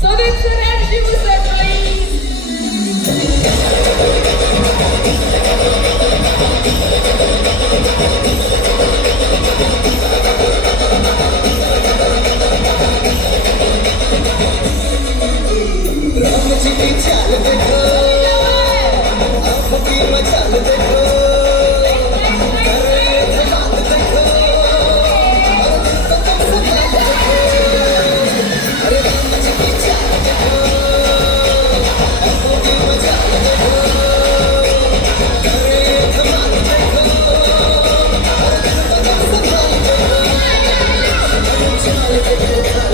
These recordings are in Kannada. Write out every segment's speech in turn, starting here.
Sudeep sir and Shivu sir, please. Ram ji की चाल देखो, आंखों की मचाल देखो, कर रहे धमाल देखो, और दिल को तुम संभाल देखो। अरे राम जी की चाल देखो, आंखों की मचाल देखो, कर रहे धमाल देखो, और दिल को तुम संभाल देखो। चाल देखो, चाल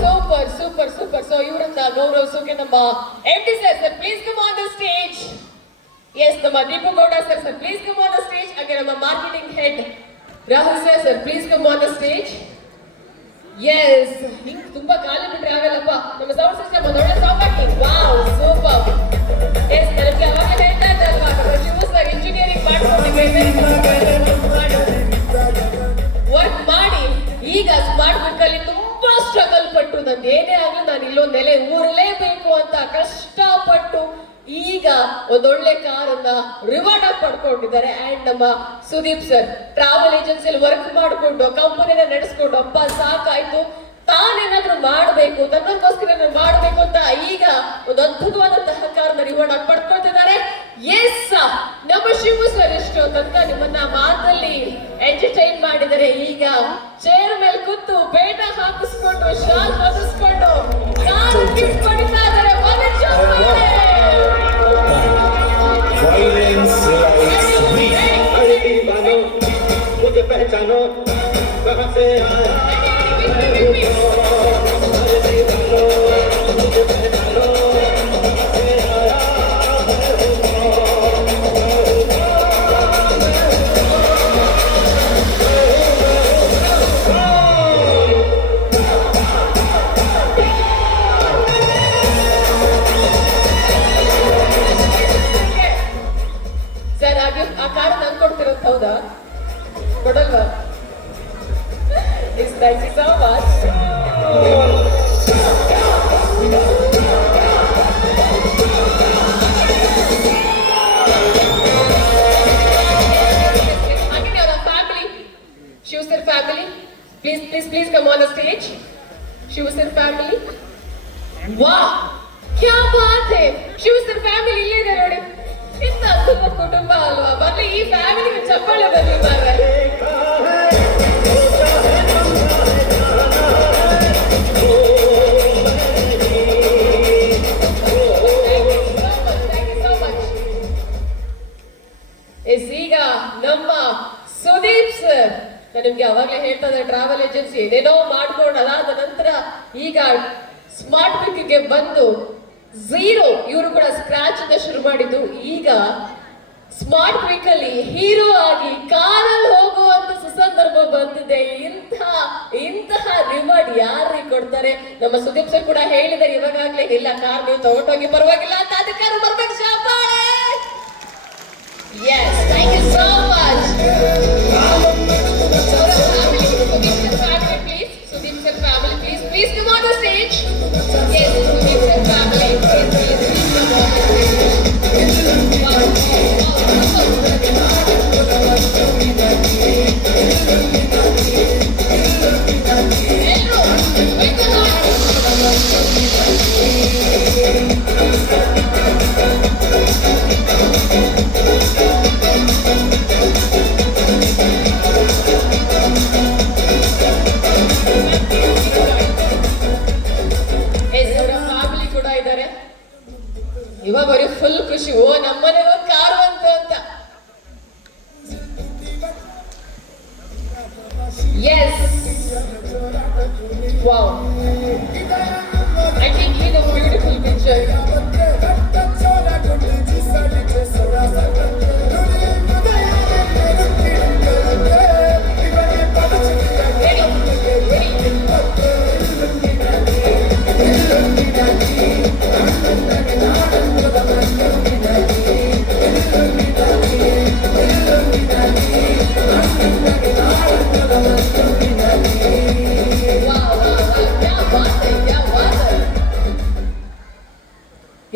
Super, super, super. So ಇವರನ್ನ ಗೌರವಿಸೋಕೆ ನಮ್ಮ MD sir, please come on the stage. Yes, ನಮ್ಮ Deepu Gowda sir, please come on the stage. ಹಾಗೆ ನಮ್ಮ marketing head Rahul sir, please come on the stage. Yes, ಹಿಂಗ್ ತುಂಬಾ ಕಾಲ ಬಿಟ್ರೆ ಆಗಲ್ಲಪ್ಪ. ನಮ್ಮ ಸೌಂಡ್ ಸಿಸ್ಟಮ್ ಒಂದು ಒಳ್ಳೆ ಸೌಂಡ್ ಹಾಕಿ. Wow, super. ಎಸ್, ನನಗೆ ಅವಾಗ ಹೇಳ್ತಾ ಇದ್ದಲ್ವಾ, ನಮ್ಮ ಶಿವು ಸರ್ ಇಂಜಿನಿಯರಿಂಗ್ ವರ್ಕ್ ಮಾಡಿ ಈಗ ಸ್ಮಾರ್ಟ್ ವರ್ಕ್ ಅಲ್ಲಿ ತುಂಬಾ ಸ್ಟ್ರಗಲ್ ಪಟ್ಟು ನಂದು ಏನೇ ಆಗ್ಲಿ ನಾನು ಇಲ್ಲೊಂದು ನೆಲೆ ಊರಲೇಬೇಕು ಅಂತ ಕಷ್ಟಪಟ್ಟು ಈಗ ಒಂದೊಳ್ಳೆ ಕಾರನ್ನ ರಿವಾರ್ಡ್ ಆಗಿ ಪಡ್ಕೊಂಡಿದ್ದಾರೆ. ಅಂಡ್ ನಮ್ಮ ಸುದೀಪ್ ಸರ್ ಟ್ರಾವೆಲ್ ಏಜೆನ್ಸಿಯಲ್ಲಿ ವರ್ಕ್ ಮಾಡಿಕೊಂಡು ಕಂಪನಿನ ನಡೆಸ್ಕೊಂಡು ಅಪ್ಪ ಸಾಕಾಯ್ತು, ತಾನೇನಾದ್ರೂ ಮಾಡಬೇಕು, ತನ್ನಗೋಸ್ಕರ ಮಾಡಬೇಕು ಅಂತ ಈಗ ಒಂದು ಅದ್ಭುತವಾದಂತಹ ಕಾರನ್ನ ರಿವಾರ್ಡ್ ಆಗಿ ಪಡ್ಕೊಳ್ತಿದ್ದಾರೆ. ಎಸ್, ನಮ್ಮ ಶಿವು ಸರ್ ಎಷ್ಟು ತನಕ ನಿಮ್ಮನ್ನ ಮಾತಲ್ಲಿ ಎಂಟರ್ಟೈನ್ ಮಾಡಿದರೆ, ಈಗ ಚೇರ್ ಮೇಲೆ ಕೂತು ಪೇಟ ಹಾಕಿಸ್ಕೊಂಡು ಶಾಲ್ ಹೊದಿಸ್ಕೊಂಡು ಕಾಲು ಕಿಟ್ಕೊಳ್ತಾ ಇದ್ದಾರೆ. Violence likes me. अरे दीवानो, मुझे पहचानो, कहाँ से आया? अरे दीवानो, मुझे पहचानो, कहाँ से आया? ಸರ್ ಹಾಗೆ ಆ ಕಾರ್ ನಂಗೆ ಕೊಡ್ತಿರೋದು ಹೌದಾ? ಕೊಡಲ್ವಾ? Is thank you so much. ಹಾಗೆ ಅವರ family, Shiv sir family, please please please come on the stage. Shiv sir family, ವಾಹ್ ಕ್ಯಾ ಬಾತ್ ಹೈ. ಶಿವ್ ಸರ್ ಫ್ಯಾಮಿಲಿ ಇಲ್ಲೇ ಇದೆ ನೋಡಿ. ಇಂಥ ಅದ್ಭುತ ಕುಟುಂಬ ಅಲ್ವಾ? ಬರ್ಲಿ ಈ ಫ್ಯಾಮಿಲಿ ಚಪ್ಪಾಳೆ ಬರ್ಲಿ ಮಾರ್ರೆ. ಈಗ ನಮ್ಮ ಸುದೀಪ್ ಸರ್, ನಾನು ನಿಮ್ಗೆ ಅವಾಗಲೇ ಹೇಳ್ತಾ ಇದ್ದೆ, ಟ್ರಾವೆಲ್ ಏಜೆನ್ಸಿ ಏನೇನೋ ಮಾಡ್ಕೊಂಡು ಅದಾದ ನಂತರ ಈಗ ಸ್ಮಾರ್ಟ್ ವಿಕ್ಗೆ ಬಂದು ಝೀರೋ, ಇವರು ಕೂಡ ಸ್ಕ್ರಾಚ್ ಇಂದ ಶುರು ಮಾಡಿದ್ದು. ಈಗ ಸ್ಮಾರ್ಟ್ ವೀಕ್ ಅಲ್ಲಿ ಹೀರೋ ಆಗಿ ಕಾರಲ್ಲಿ ಹೋಗುವಂತ ಸುಸಂದರ್ಭ ಬಂದಿದೆ. ಇಂತಹ ರಿವಾರ್ಡ್ ಯಾರಿಗೆ ಕೊಡ್ತಾರೆ? ನಮ್ಮ ಸುದೀಪ್ ಸರ್ ಕೂಡ ಹೇಳಿದ್ದಾರೆ ಇವಾಗಲೇ, ಇಲ್ಲ ಕಾರ್ ನೀವು ತಗೊಂಡೋಗಿ ಪರವಾಗಿಲ್ಲ ಅಂತ, ಅದಕ್ಕಾರು ಬರ್ಬೇಕು ಶಾಬಾಳೆ. Yes, thank you so much. Sudeep sir family, please come on the stage. Yes, Sudeep sir family, please come on the stage. ಇವಾಗ ಅವ್ರಿಗೆ ಫುಲ್ ಖುಷಿ, ಓ ನಮ್ಮನೆ ಒಂದು ಕಾರು ಬಂತು ಅಂತ. S, wow.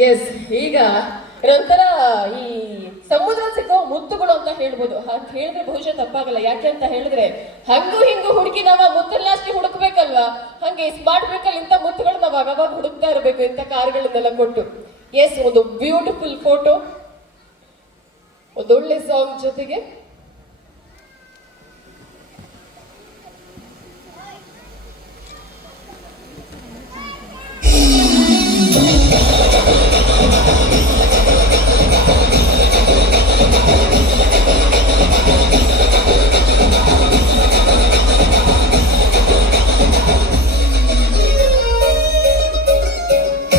ಎಸ್, ಈಗ ಒಂಥರ ಈ ಸಮುದ್ರ ಸಿಗೋ ಮುತ್ತುಗಳು ಅಂತ ಹೇಳ್ಬೋದು. ಹಾಗೆ ಹೇಳಿದ್ರೆ ಬಹುಶಃ ತಪ್ಪಾಗಲ್ಲ. ಯಾಕೆ ಅಂತ ಹೇಳಿದ್ರೆ ಹಂಗು ಹಿಂಗು ಹುಡುಕಿ ನಾವ ಮುತ್ತಲ್ಲಾಸ್ತಿ ಹುಡುಕ್ಬೇಕಲ್ವಾ, ಹಂಗೆ ಸ್ಮಾರ್ಟ್ ಬೇಕಲ್ಲಿ ಇಂಥ ಮುತ್ತುಗಳು ನಾವ್ ಆಗಾಗ ಹುಡುಕ್ತಾ ಇರಬೇಕು, ಇಂಥ ಕಾರ್ಗಳನ್ನೆಲ್ಲ ಕೊಟ್ಟು. ಎಸ್, ಒಂದು ಬ್ಯೂಟಿಫುಲ್ ಫೋಟೋ, ಒಂದೊಳ್ಳೆ ಸಾಂಗ್ ಜೊತೆಗೆ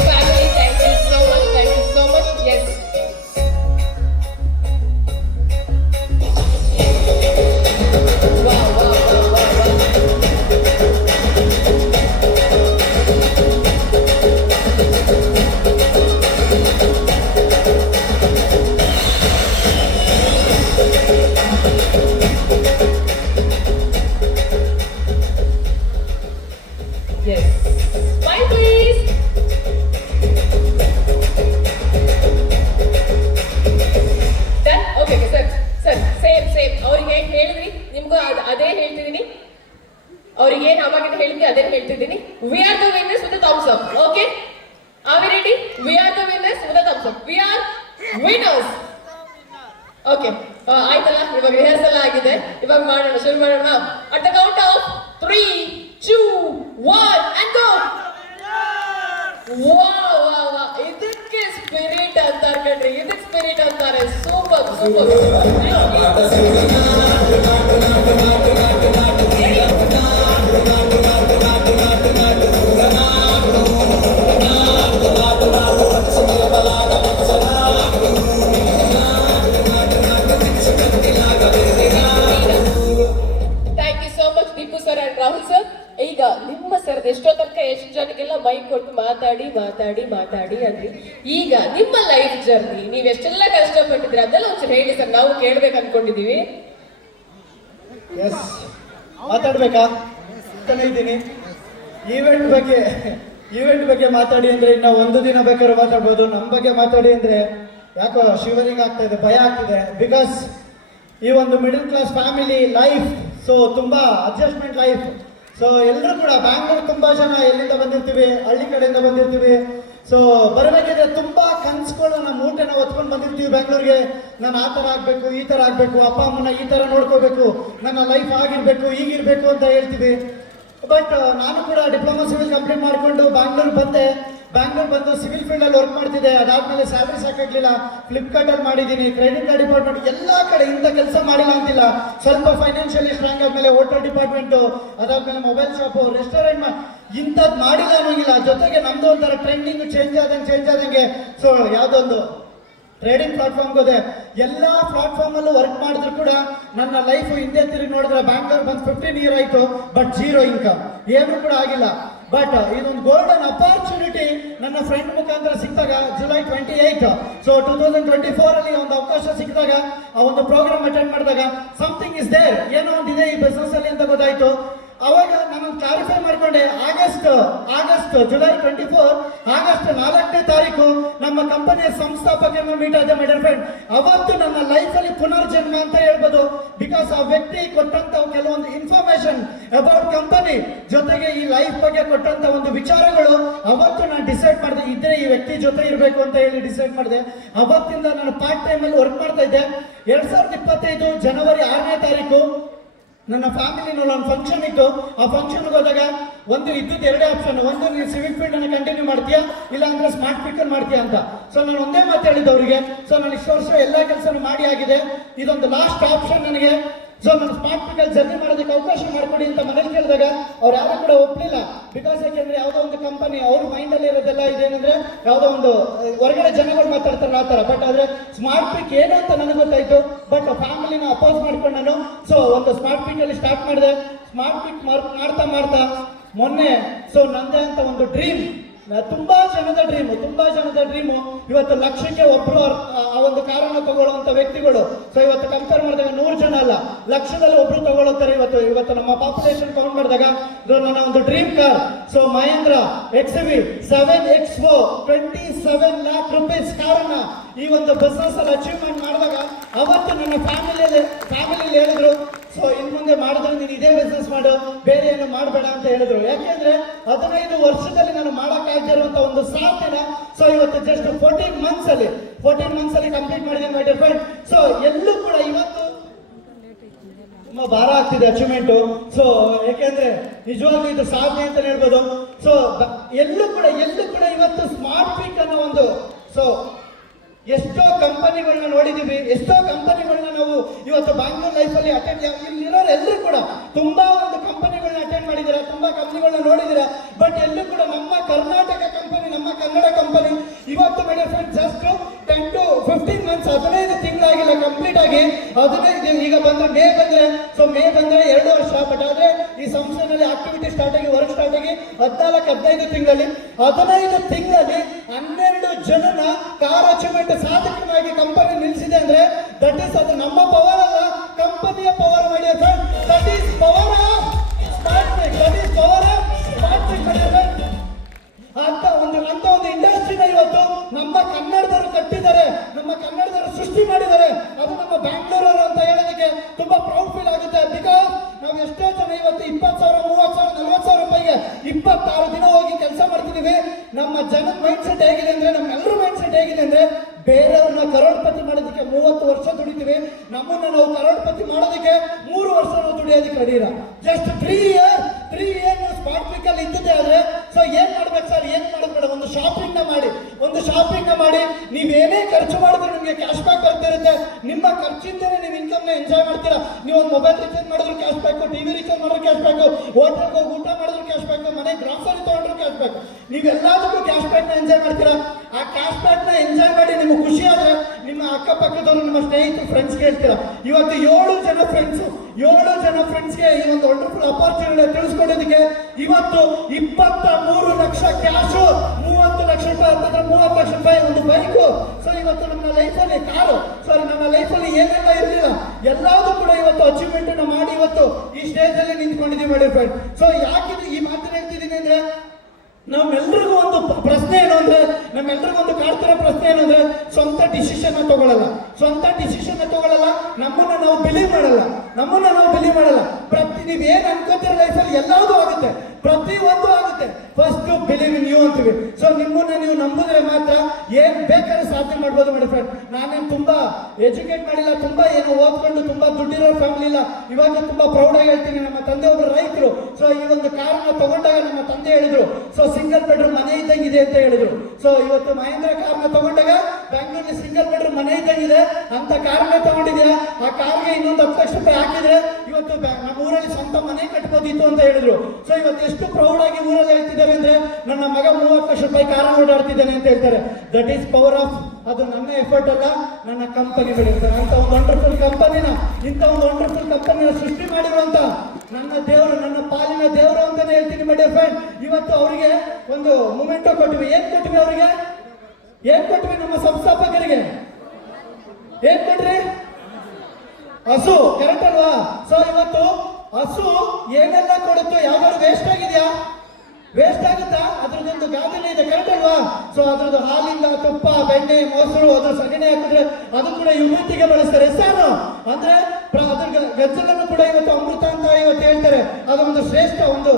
family. Thank you so much. Thank you so much. Yes. Wow, wow, wow, wow, wow. Yes. Smile, please. Done? Okay, okay, sir. Same. ಅವ್ರಿಗೆ ಹೇಳಿದ್ರಿ, ನಿಮ್ಗೂ ಅದೇ ಹೇಳ್ತಿದ್ದೀನಿ. ಅವ್ರಿಗೆ ಏನ್ ಅವಾಗಿಂದ ಹೇಳಿದ್ವಿ ಅದೇ ಹೇಳ್ತಿದ್ದೀನಿ. We are the winners with a thumbs up. Okay? Are we ready? We are the winners with a thumbs up. We are winners. Okay, ಆಯ್ತಲ್ಲ, ಇವಾಗ ರಿಹರ್ಸಲ್ ಆಗಿದೆ. ಇವಾಗ ಮಾಡೋಣ, ಶುರು ಮಾಡೋಣ. At the count of 3, 2, 1 and go. ವಾ, ಇದಕ್ಕೆ ಸ್ಪಿರಿಟ್ ಅಂತಾರೆ ಕಣ್ರಿ, ಇದಕ್ಕೆ ಸ್ಪಿರಿಟ್ ಅಂತಾರೆ. Super. Thank you so much Deepu sir and Rahul sir. ಈಗ ನಿಮ್ಮ ಸರ್ ಎಷ್ಟೋ ತನಕ ಎಷ್ಟು ಜನಕ್ಕೆಲ್ಲ ಮೈಕ್ ಕೊಟ್ಟು ಮಾತಾಡಿ ಅಂದ್ರಿ. ಈಗ ನಿಮ್ಮ ಲೈಫ್ ಜರ್ನಿ ನೀವ್ ಎಷ್ಟೆಲ್ಲ ಕಷ್ಟಪಟ್ಟಿದ್ರಿ ಅದೆಲ್ಲ ಒಂಚೂರು ಹೇಳಿ ಸರ್, ನಾವು ಕೇಳ್ಬೇಕು ಅನ್ಕೊಂಡಿದೀವಿ. ಎಸ್, ಮಾತಾಡ್ಬೇಕಾ ಇದ್ದೀನಿ. ಈವೆಂಟ್ ಬಗ್ಗೆ ಮಾತಾಡಿ ಅಂದ್ರೆ ಇನ್ನ ಒಂದು ದಿನ ಬೇಕಾದ್ರೂ ಮಾತಾಡ್ಬೋದು. ನಮ್ಮ ಬಗ್ಗೆ ಮಾತಾಡಿ ಅಂದ್ರೆ ಯಾಕೋ ಶಿವರಿಂಗ್ ಆಗ್ತಾ ಇದೆ, ಭಯ ಆಗ್ತಿದೆ. ಬಿಕಾಸ್ ಈ ಒಂದು middle class family life, so ತುಂಬಾ ಅಡ್ಜಸ್ಟ್ಮೆಂಟ್ ಲೈಫ್. ಸೊ ಎಲ್ಲರೂ ಕೂಡ ಬ್ಯಾಂಗ್ಳೂರ್ ತುಂಬಾ ಜನ ಎಲ್ಲಿಂದ ಬಂದಿರ್ತೀವಿ, ಹಳ್ಳಿ ಕಡೆಯಿಂದ ಬಂದಿರ್ತೀವಿ. ಸೊ ಬರಬೇಕಿದ್ರೆ ತುಂಬಾ ಕನ್ಸುಗಳು, ನಮ್ಮ ಊಟನ ಹೊತ್ಕೊಂಡು ಬಂದಿರ್ತೀವಿ ಬ್ಯಾಂಗ್ಳೂರ್ಗೆ. ನಾನು ಆ ಥರ ಆಗಬೇಕು, ಈ ಥರ ಆಗಬೇಕು, ಅಪ್ಪ ಅಮ್ಮನ ಈ ಥರ ನೋಡ್ಕೋಬೇಕು, ನನ್ನ ಲೈಫ್ ಆಗಿರ್ಬೇಕು, ಈಗಿರ್ಬೇಕು ಅಂತ ಹೇಳ್ತೀವಿ. ಬಟ್ ನಾನು ಕೂಡ ಡಿಪ್ಲೊಮಾ ಸಿವಿಲ್ ಕಂಪ್ಲೀಟ್ ಮಾಡಿಕೊಂಡು ಬ್ಯಾಂಗ್ಳೂರ್ ಬಂದು ಸಿವಿಲ್ ಫೀಲ್ಡಲ್ಲಿ ವರ್ಕ್ ಮಾಡ್ತಿದ್ದೆ. ಅದಾದ್ಮೇಲೆ ಸ್ಯಾಲ್ರಿ ಸಾಕಾಗ್ಲಿಲ್ಲ, ಫ್ಲಿಪ್ಕಾರ್ಟಲ್ಲಿ ಮಾಡಿದ್ದೀನಿ, ಕ್ರೆಡಿಟ್ ಕಾರ್ಡ್ ಡಿಪಾರ್ಟ್ಮೆಂಟ್, ಎಲ್ಲ ಕಡೆ ಇಂಥ ಕೆಲಸ ಮಾಡಿಲ್ಲ ಅಂತಿಲ್ಲ. ಸ್ವಲ್ಪ ಫೈನಾನ್ಷಿಯಲಿ ಸ್ಟ್ರಾಂಗ್ ಆದ್ಮೇಲೆ ಹೋಟೆಲ್ ಡಿಪಾರ್ಟ್ಮೆಂಟು, ಅದಾದ್ಮೇಲೆ ಮೊಬೈಲ್ ಶಾಪು, ರೆಸ್ಟೋರೆಂಟ್, ಇಂಥದ್ದು ಮಾಡಿಲ್ಲ ಅನ್ನೋಂಗಿಲ್ಲ. ಜೊತೆಗೆ ನಮ್ದು ಒಂಥರ ಟ್ರೆಂಡಿಂಗ್ ಚೇಂಜ್ ಆದಂಗೆ ಸೊ ಯಾವುದೊಂದು ಟ್ರೇಡಿಂಗ್ ಪ್ಲಾಟ್ಫಾರ್ಮ್ಗೆ ಹೋದೆ. ಎಲ್ಲ ಪ್ಲಾಟ್ಫಾರ್ಮಲ್ಲೂ ವರ್ಕ್ ಮಾಡಿದ್ರು ಕೂಡ ನನ್ನ ಲೈಫ್ ಹಿಂದೆ ತಿರುಗಿ ನೋಡಿದ್ರೆ ಬ್ಯಾಂಗ್ಳೂರ್ ಬಂದು 15 ಇಯರ್ ಆಯಿತು, ಬಟ್ ಜೀರೋ ಇನ್ಕಮ್, ಏನೂ ಕೂಡ ಆಗಿಲ್ಲ. ಬಟ್ ಇದೊಂದು ಗೋಲ್ಡನ್ ಅಪಾರ್ಚುನಿಟಿ ನನ್ನ ಫ್ರೆಂಡ್ ಮುಖಾಂತರ ಸಿಕ್ಕಿದಾಗ ಜುಲೈ 28, ಸೊ 2024 ಒಂದು ಅವಕಾಶ ಸಿಕ್ಕಿದಾಗ ಆ ಒಂದು ಪ್ರೋಗ್ರಾಮ್ ಅಟೆಂಡ್ ಮಾಡಿದಾಗ ಸಮಥಿಂಗ್ ಇಸ್ ದೇರ್, ಏನೋ ಒಂದಿದೆ ಈ ಬಿಸ್ನೆಸ್ ಅಲ್ಲಿ ಅಂತ ಗೊತ್ತಾಯ್ತು. ಅವಾಗ ನಾನು ಕ್ಲಾರಿಫೈ ಮಾಡ್ಕೊಂಡೆ. ಜುಲೈ 24 ಆಗಸ್ಟ್ 4ನೇ ತಾರೀಕು ನಮ್ಮ ಕಂಪನಿಯ ಸಂಸ್ಥಾಪಕರನ್ನು ಮೀಟ್ ಆದ ಮೈ ಡಿಯರ್ ಫ್ರೆಂಡ್. ಅವತ್ತು ನನ್ನ ಲೈಫಲ್ಲಿ ಪುನರ್ಜನ್ಮ ಅಂತ ಹೇಳ್ಬೋದು. ಬಿಕಾಸ್ ಆ ವ್ಯಕ್ತಿ ಕೊಟ್ಟಂತ ಕೆಲವೊಂದು ಇನ್ಫಾರ್ಮೇಶನ್ ಅಬೌಟ್ ಕಂಪನಿ ಜೊತೆಗೆ ಈ ಲೈಫ್ ಬಗ್ಗೆ ಕೊಟ್ಟಂತ ಒಂದು ವಿಚಾರಗಳು ಅವತ್ತು ನಾನು ಡಿಸೈಡ್ ಮಾಡಿದೆ, ಇದ್ರೆ ಈ ವ್ಯಕ್ತಿ ಜೊತೆ ಇರಬೇಕು ಅಂತ ಹೇಳಿ ಡಿಸೈಡ್ ಮಾಡಿದೆ. ಅವತ್ತಿಂದ ನಾನು ಪಾರ್ಟ್ ಟೈಮಲ್ಲಿ ವರ್ಕ್ ಮಾಡ್ತಾ ಇದ್ದೆ. 2025 ಜನವರಿ 6ನೇ ತಾರೀಕು ನನ್ನ ಫ್ಯಾಮಿಲಿನಲ್ಲಿ ಒಂದು ಫಂಕ್ಷನ್ ಇತ್ತು. ಆ ಫಂಕ್ಷನ್ಗೆ ಹೋದಾಗ ಒಂದು ಇದ್ದದ್ದು ಎರಡೇ ಆಪ್ಷನ್, ಒಂದು ನೀವು ಸಿವಿಲ್ ಫೀಲ್ಡ್ ಅನ್ನು ಕಂಟಿನ್ಯೂ ಮಾಡ್ತೀಯಾ, ಇಲ್ಲ ಅಂದ್ರೆ ಸ್ಮಾರ್ಟ್ ಪಿಕರ್ ಮಾಡ್ತೀಯಾ ಅಂತ. ಸೊ ನಾನು ಒಂದೇ ಮಾತು ಹೇಳಿದ್ದು ಅವರಿಗೆ, ಸೊ ನಾನು ಇಷ್ಟು ವರ್ಷ ಎಲ್ಲ ಕೆಲಸನೂ ಮಾಡಿ ಆಗಿದೆ, ಇದೊಂದು ಲಾಸ್ಟ್ ಆಪ್ಷನ್ ನನಗೆ. ಸೊ ನಾನು ಸ್ಮಾರ್ಟ್ ಪಿಕಲ್ ಜರ್ನಿ ಮಾಡೋದಕ್ಕೆ ಅವಕಾಶ ಮಾಡಿಕೊಡಿ ಅಂತ ಮನೇಲಿ ಕೇಳಿದಾಗ ಅವ್ರು ಯಾರು ಕೂಡ ಒಪ್ಪಲಿಲ್ಲ. ಬಿಕಾಸ್ ಯಾಕೆಂದ್ರೆ ಯಾವುದೋ ಒಂದು ಕಂಪನಿ ಅವ್ರ ಮೈಂಡಲ್ಲಿ ಇರೋದೆಲ್ಲ ಇದೇನಂದ್ರೆ ಯಾವುದೋ ಒಂದು ಹೊರಗಡೆ ಜನಗಳು ಮಾತಾಡ್ತಾರಲ್ಲ ಆ ಥರ. ಬಟ್ ಆದರೆ ಸ್ಮಾರ್ಟ್ ಪಿಕ್ ಏನು ಅಂತ ನನಗೆ ಗೊತ್ತಾಯ್ತು. ಬಟ್ ಫ್ಯಾಮಿಲಿನ ಅಪೋಸ್ ಮಾಡ್ಕೊಂಡು ನಾನು ಸೊ ಒಂದು ಸ್ಮಾರ್ಟ್ ಪಿಕಲ್ಲಿ ಸ್ಟಾರ್ಟ್ ಮಾಡಿದೆ. ಸ್ಮಾರ್ಟ್ ಪಿಕ್ ಮಾಡ್ತಾ ಮೊನ್ನೆ ಸೊ ನಂದೇ ಅಂತ ಒಂದು ಡ್ರೀಮ್ ತುಂಬಾ ಜನದ ಡ್ರೀಮು ಇವತ್ತು ಲಕ್ಷಕ್ಕೆ ಒಬ್ರು ಆ ಒಂದು ಕಾರನ್ನು ತಗೊಳ್ಳುವಂತ ವ್ಯಕ್ತಿಗಳು. ಸೊ ಇವತ್ತು ಕಂಪೇರ್ ಮಾಡಿದಾಗ 100 ಜನ ಅಲ್ಲ, ಲಕ್ಷದಲ್ಲಿ ಒಬ್ರು ತಗೊಳ್ಳುತ್ತಾರೆ. ಇವತ್ತು ನಮ್ಮ ಪಾಪ್ಯುಲೇಷನ್ ಕೌಂಟ್ ಮಾಡಿದಾಗ ಇದು ನನ್ನ ಒಂದು dream car. So Mahindra XV 7X4 27 lakh rupees ಕಾರನ್ನ ಈ ಒಂದು ಬಿಸ್ನೆಸ್ ಅಲ್ಲಿ ಅಚೀವ್ಮೆಂಟ್ ಮಾಡಿದಾಗ ಅವತ್ತು ನನ್ನ ಫ್ಯಾಮಿಲಿಯಲ್ಲಿ ಹೇಳಿದ್ರು, ಸೊ ಇನ್ ಮುಂದೆ ಮಾಡಿದ್ರೆ ನೀನು ಇದೇ ಬಿಸ್ನೆಸ್ ಮಾಡು, ಬೇರೆ ಏನು ಮಾಡಬೇಡ ಅಂತ ಹೇಳಿದ್ರು. ಯಾಕೆಂದ್ರೆ 15 ವರ್ಷದಲ್ಲಿ ನಾನು ಮಾಡಕ್ಕಾಗಿರುವಂತ ಒಂದು ಸಾಧನೆ ಸೊ ಇವತ್ತು ಜಸ್ಟ್ 14 months ಅಲ್ಲಿ ಕಂಪ್ಲೀಟ್ ಮಾಡಿದ್ದೀನಿ ಮೈ ಡಿಯರ್ ಫ್ರೆಂಡ್. ಸೊ ಎಲ್ಲೂ ಕೂಡ ಇವತ್ತು ತುಂಬಾ ಭಾರ ಆಗ್ತಿದೆ ಅಚೀವ್ಮೆಂಟ್. ಸೊ ಯಾಕೆಂದ್ರೆ ನಿಜವಾಗ್ಲೂ ಇದು ಸಾಧನೆ ಅಂತ ಹೇಳ್ಬೋದು. ಸೊ ಎಲ್ಲೂ ಕೂಡ ಇವತ್ತು ಸ್ಮಾರ್ಟ್ ಪೀಕ್ ಅನ್ನೋ ಒಂದು ಸೊ ಎಷ್ಟೋ ಕಂಪನಿಗಳನ್ನ ನೋಡಿದೀವಿ, ಎಷ್ಟೋ ಕಂಪನಿಗಳನ್ನ ನಾವು ಇವತ್ತು ಬ್ಯಾಂಗ್ಳೂರ್ ಲೈಫಲ್ಲಿ ಅಟೆಂಡ್, ಇಲ್ಲಿರೋರು ಎಲ್ಲರೂ ಕೂಡ ತುಂಬಾ ಒಂದು ಕಂಪನಿಗಳನ್ನ ಅಟೆಂಡ್ ಮಾಡಿದ್ದೀರಾ, ತುಂಬಾ ಕಂಪನಿಗಳನ್ನ ನೋಡಿದ್ದೀರಾ. ಬಟ್ ಎಲ್ಲೂ ಕೂಡ ನಮ್ಮ ಕರ್ನಾಟಕ ಕಂಪನಿ, ನಮ್ಮ ಕನ್ನಡ ಕಂಪನಿ ಇವತ್ತು my dear friend just 10 to 15 months 15 ತಿಂಗಳಾಗಿಲ್ಲ ಕಂಪ್ಲೀಟ್ ಆಗಿ. 15 ಈಗ ಬಂದ್ರೆ ಮೇ ಬಂದ್ರೆ 2 ವರ್ಷ. ಬಟ್ ಆದ್ರೆ ಈ ಸಂಸ್ಥೆನಲ್ಲಿ ಆಕ್ಟಿವಿಟಿ ಸ್ಟಾರ್ಟ್ ಆಗಿ ವರ್ಕ್ ಸ್ಟಾರ್ಟ್ ಆಗಿ 14-15 ತಿಂಗಳಲ್ಲಿ 12 ಜನನ ಕಾರ್ ಅಚೀವ್ಮೆಂಟ್ ಸಾಧಕನಾಗಿ ಕಂಪನಿ ನಿಲ್ಲಿಸಿದೆ ಅಂದ್ರೆ ದಟ್ ಈಸ್ ಅದು ನಮ್ಮ ಪವರ್ ಅಲ್ಲ, ಕಂಪನಿಯ ಪವರ್ ಮಾಡಿ friend. That is power of smart tech, that is power of smart tech ಮಾಡಿ ಫ್ರೆಂಡ್. ಅಂತ ಒಂದು ಇಂಡಸ್ಟ್ರಿನ ಇವತ್ತು ನಮ್ಮ ಕನ್ನಡದವರು ಕಟ್ಟಿದ್ದಾರೆ, ನಮ್ಮ ಕನ್ನಡದವರು ಸೃಷ್ಟಿ ಮಾಡಿದ್ದಾರೆ. ಅದು ನಮ್ಮ ಬ್ಯಾಂಗ್ಳೂರವರು ಅಂತ ಹೇಳೋದಕ್ಕೆ ತುಂಬಾ ಪ್ರೌಡ್ ಫೀಲ್ ಆಗುತ್ತೆ. ಬಿಕಾಸ್ ನಾವು ಎಷ್ಟೋ ಜನ ಇವತ್ತು 20,000, 30,000, 40,000 ರೂಪಾಯಿಗೆ 26 ದಿನ ಹೋಗಿ ಕೆಲಸ ಮಾಡ್ತಿದೀವಿ. ನಮ್ಮ ಜನದ ಮೈಂಡ್ ಸೆಟ್ ಹೇಗಿದೆ ಅಂದ್ರೆ, ನಮ್ಮೆಲ್ಲರ ಮೈಂಡ್ ಸೆಟ್ ಹೇಗಿದೆ ಅಂದ್ರೆ, ಬೇರೆಯವ್ರನ್ನ ಕರೋಡ್ಪತಿ ಮಾಡೋದಕ್ಕೆ 30 ವರ್ಷ ದುಡಿತೀವಿ, ನಮ್ಮನ್ನ ನಾವು ಕರೋಡ್ಪತಿ ಮಾಡೋದಕ್ಕೆ 3 ವರ್ಷ ನಾವು ದುಡಿಯೋದಕ್ಕೆ ರೆಡಿ ಇಲ್ಲ. ಜಸ್ಟ್ 3 years ಸ್ಮಾರ್ಟ್ ಪೀಕ್ ಅಲ್ಲಿ ಇದ್ದದೆ ಆದ್ರೆ ಸೊ ಏನ್ ಮಾಡ್ಬೇಕು ಸರ್, ಏನ್ ಮಾಡೋದು ಬೇಡ, ಒಂದು ಶಾಪಿಂಗ್ ನ ಮಾಡಿ ನೀವೇನೇ ಖರ್ಚು ಮಾಡಿದ್ರೆ ನಿಮ್ಗೆ ಕ್ಯಾಶ್ ಬ್ಯಾಕ್ ಬರ್ತಿರುತ್ತೆ. ನಿಮ್ಮ ಖರ್ಚಿಂದನೇ ನೀವು ಇನ್ಕಮ್ ನ ಎಂಜಾಯ್ ಮಾಡ್ತೀರಾ. ನೀವು ಒಂದು ಮೊಬೈಲ್ ರಿಚಾರ್ಜ್ ಮಾಡಿದ್ರು ಕ್ಯಾಶ್ ಬ್ಯಾಕ್, ಟಿವಿ ರಿಚಾರ್ಜ್ ಮಾಡಿದ್ರು ಕ್ಯಾಶ್ ಬ್ಯಾಕ್, ಹೋಟೆಲ್ಗೆ ಹೋಗಿ ಊಟ ಮಾಡಿದ್ರು ಕ್ಯಾಶ್ ಬ್ಯಾಕ್, ಮನೆ ಗ್ರಾಸರಿ ತಗೊಂಡ್ರು ಕ್ಯಾಶ್ ಬ್ಯಾಕ್. ನೀವೆಲ್ಲದಕ್ಕೂ ಕ್ಯಾಶ್ ಬ್ಯಾಕ್ ನ ಎಂಜಾಯ್ ಮಾಡ್ತೀರಾ. ಆ ಕ್ಯಾಶ್ ಬ್ಯಾಕ್ ನ ಎಂಜಾಯ್ ಮಾಡಿ ನಿಮ್ಗೆ ಖುಷಿ ಆದ್ರೆ ನಿಮ್ಮ ಅಕ್ಕಪಕ್ಕದವರು, ನಿಮ್ಮ ಸ್ನೇಹಿತರು, ಫ್ರೆಂಡ್ಸ್ ಹೇಳ್ತೀರಾ. ಇವತ್ತು 7 ಜನ ಫ್ರೆಂಡ್ಸ್ಗೆ ಈ ಒಂದು ವಂಡರ್ಫುಲ್ ಅಪಾರ್ಚುನಿಟಿ ತಿಳಿಸ್ಕೊಡೋದಕ್ಕೆ ಇವತ್ತು 23 ಲಕ್ಷ ಕ್ಯಾಶು, 30 ಲಕ್ಷ ರೂಪಾಯಿ ಅಂತಂದ್ರೆ 30 ಲಕ್ಷ ರೂಪಾಯಿ ಒಂದು ಬೈಕು. ಸೊ ಇವತ್ತು ನಮ್ಮ ಲೈಫಲ್ಲಿ ಕಾರು, ಸಾರಿ ನಮ್ಮ ಲೈಫಲ್ಲಿ ಏನೆಲ್ಲ ಇರಲಿಲ್ಲ ಎಲ್ಲದೂ ಕೂಡ ಇವತ್ತು ಅಚೀವ್ಮೆಂಟ್ ಮಾಡಿ ಇವತ್ತು ಈ ಸ್ಟೇಜ್ ಅಲ್ಲಿ ನಿಂತ್ಕೊಂಡಿದ್ದೀವಿ ಮಾಡಿ ಫ್ರೆಂಡ್. ಸೊ ಯಾಕಿದು ಈ ಮಾತನ್ನ ಹೇಳ್ತಿದ್ದೀನಿ ಅಂದ್ರೆ, ನಮ್ಮೆಲ್ಲರಿಗೂ ಒಂದು ಪ್ರಶ್ನೆ ಏನು ಅಂದ್ರೆ, ನಮ್ಮೆಲ್ಲರಿಗೂ ಒಂದು ಕಾಡ್ತಿರೋ ಪ್ರಶ್ನೆ ಏನು ಅಂದ್ರೆ, ಸ್ವಂತ ಡಿಸಿಷನ್ ತಗೊಳ್ಳಲ್ಲ, ನಮ್ಮನ್ನ ನಾವು ಬಿಲೀವ್ ಮಾಡಲ್ಲ. ನೀವೇನ್ ಅನ್ಕೋತಿರೋ ಲೈಫಲ್ಲಿ ಎಲ್ಲದೂ ಆಗುತ್ತೆ, ಪ್ರತಿಯೊಂದು ಆಗುತ್ತೆ. ಫಸ್ಟ್ ಬಿಲೀವ್ ಇನ್ ಯು ಅಂತೀವಿ. ಸೊ ನಿಮ್ಮನ್ನ ನೀವು ನಂಬಿದ್ರೆ ಮಾತ್ರ ಏನ್ ಬೇಕಾದ್ರೆ ಸಾಧನೆ ಮಾಡ್ಬೋದು ಮಾಡಿ ಫ್ರೆಂಡ್. ನಾನೇನು ತುಂಬಾ ಎಜುಕೇಟ್ ಮಾಡಿಲ್ಲ, ತುಂಬಾ ಏನು ಓದ್ಕೊಂಡು ತುಂಬಾ ದುಡ್ಡಿರೋ ಫ್ಯಾಮಿಲಿ ಇಲ್ಲ. ಇವಾಗ ತುಂಬಾ ಪ್ರೌಡ್ ಆಗಿ ಹೇಳ್ತೀನಿ, ನಮ್ಮ ತಂದೆ ಒಬ್ಬರು ರೈತರು. ಸೊ ಈ ಒಂದು ಕಾರನ್ನ ತಗೊಂಡಾಗ ನಮ್ಮ ತಂದೆ ಹೇಳಿದ್ರು, ಸೊ ಸಿಂಗಲ್ ಬೆಡ್ರೂಮ್ ಮನೆ ಇದ್ದಂಗಿದೆ ಅಂತ ಹೇಳಿದ್ರು. ಸೊ ಇವತ್ತು ಮಹೇಂದ್ರ ಕಾರ್ನ ತಗೊಂಡಾಗ ಬ್ಯಾಂಗ್ಳೂರಲ್ಲಿ ಸಿಂಗಲ್ ಬೆಡ್ರೂಮ್ ಮನೆ ಇದ್ದಂಗಿದೆ ಅಂತ ಕಾರನ್ನ ತಗೊಂಡಿದ್ಯಾ, ಆ ಕಾರ್ಗೆ ಇನ್ನೊಂದು 10 ಲಕ್ಷ ರೂಪಾಯಿ ಹಾಕಿದ್ರೆ ಇವತ್ತು ನಮ್ಮ ಊರಲ್ಲಿ ಸ್ವಂತ ಮನೆ ಕಟ್ಬೋದಿತ್ತು ಅಂತ ಹೇಳಿದ್ರು. ಸೊ ಇವತ್ತು ಎಷ್ಟು ಪ್ರೌಡ್ ಆಗಿ ಊರಲ್ಲಿ ಹೇಳ್ತಿದ್ದಾರೆ ಅಂದ್ರೆ, ನನ್ನ ಮಗ 30 ಲಕ್ಷ ರೂಪಾಯಿ ಕಾರನ್ನ ಓಡಾಡ್ತಿದ್ದಾನೆ ಅಂತ ಹೇಳ್ತಾರೆ. ದಟ್ ಈಸ್ ಪವರ್ ಆಫ್, ಅದು ನನ್ನ ಎಫರ್ಟ್ ಅಲ್ಲ, ನನ್ನ ಕಂಪನಿ ಬೆಳೀತಾರೆ. ಇಂಥ ಒಂದು ವಂಡರ್ಫುಲ್ ಕಂಪನಿನ ಸೃಷ್ಟಿ ಮಾಡಿರುವಂತ ನನ್ನ ದೇವರು, ನನ್ನ ಪಾಲಿನ ದೇವರು ಅಂತಾನೆ ಹೇಳ್ತೀನಿ ಮೈ ಡಿಯರ್ ಫ್ರೆಂಡ್. ಇವತ್ತು ಅವರಿಗೆ ಒಂದು ಮೂಮೆಂಟ್ ಕೊಟ್ವಿ. ಏನ್ ಕೊಟ್ವಿ ನಮ್ಮ ಸಂಸ್ಥಾಪಕರಿಗೆ? ಏನ್ ಕೊಟ್ರಿ? ಹಸು, ಕರೆಕ್ಟ್ ಅಲ್ವಾ? ಸೊ ಇವತ್ತು ಹಸು ಏನೆಲ್ಲ ಕೊಡುತ್ತೋ ಯಾವ್ದಾದ್ರು ವೇಸ್ಟ್ ಆಗಿದೆಯಾ? ವೇಸ್ಟ್ ಆಗುತ್ತಾ? ಅದ್ರದ್ದೊಂದು ಗಾದೆನೇ ಇದೆ, ಕರೆಕ್ಟ್ ಅಲ್ವಾ? ಸೊ ಅದ್ರದ್ದು ಹಾಲಿಂದ ತುಪ್ಪ, ಬೆಣ್ಣೆ, ಮೊಸರು, ಅದ್ರ ಸಗಣಿ ಹಾಕಿದ್ರೆ ಅದು ಕೂಡ ವಿಭೂತಿಗೆ ಬಳಸ್ತಾರೆ. ಸಾರು ಅಂದ್ರೆ ಅದ್ರ ಗಜ್ಜಲನ್ನು ಕೂಡ ಇವತ್ತು ಅಮೃತ ಅಂತ ಇವತ್ತು ಹೇಳ್ತಾರೆ. ಅದೊಂದು ಶ್ರೇಷ್ಠ ಒಂದು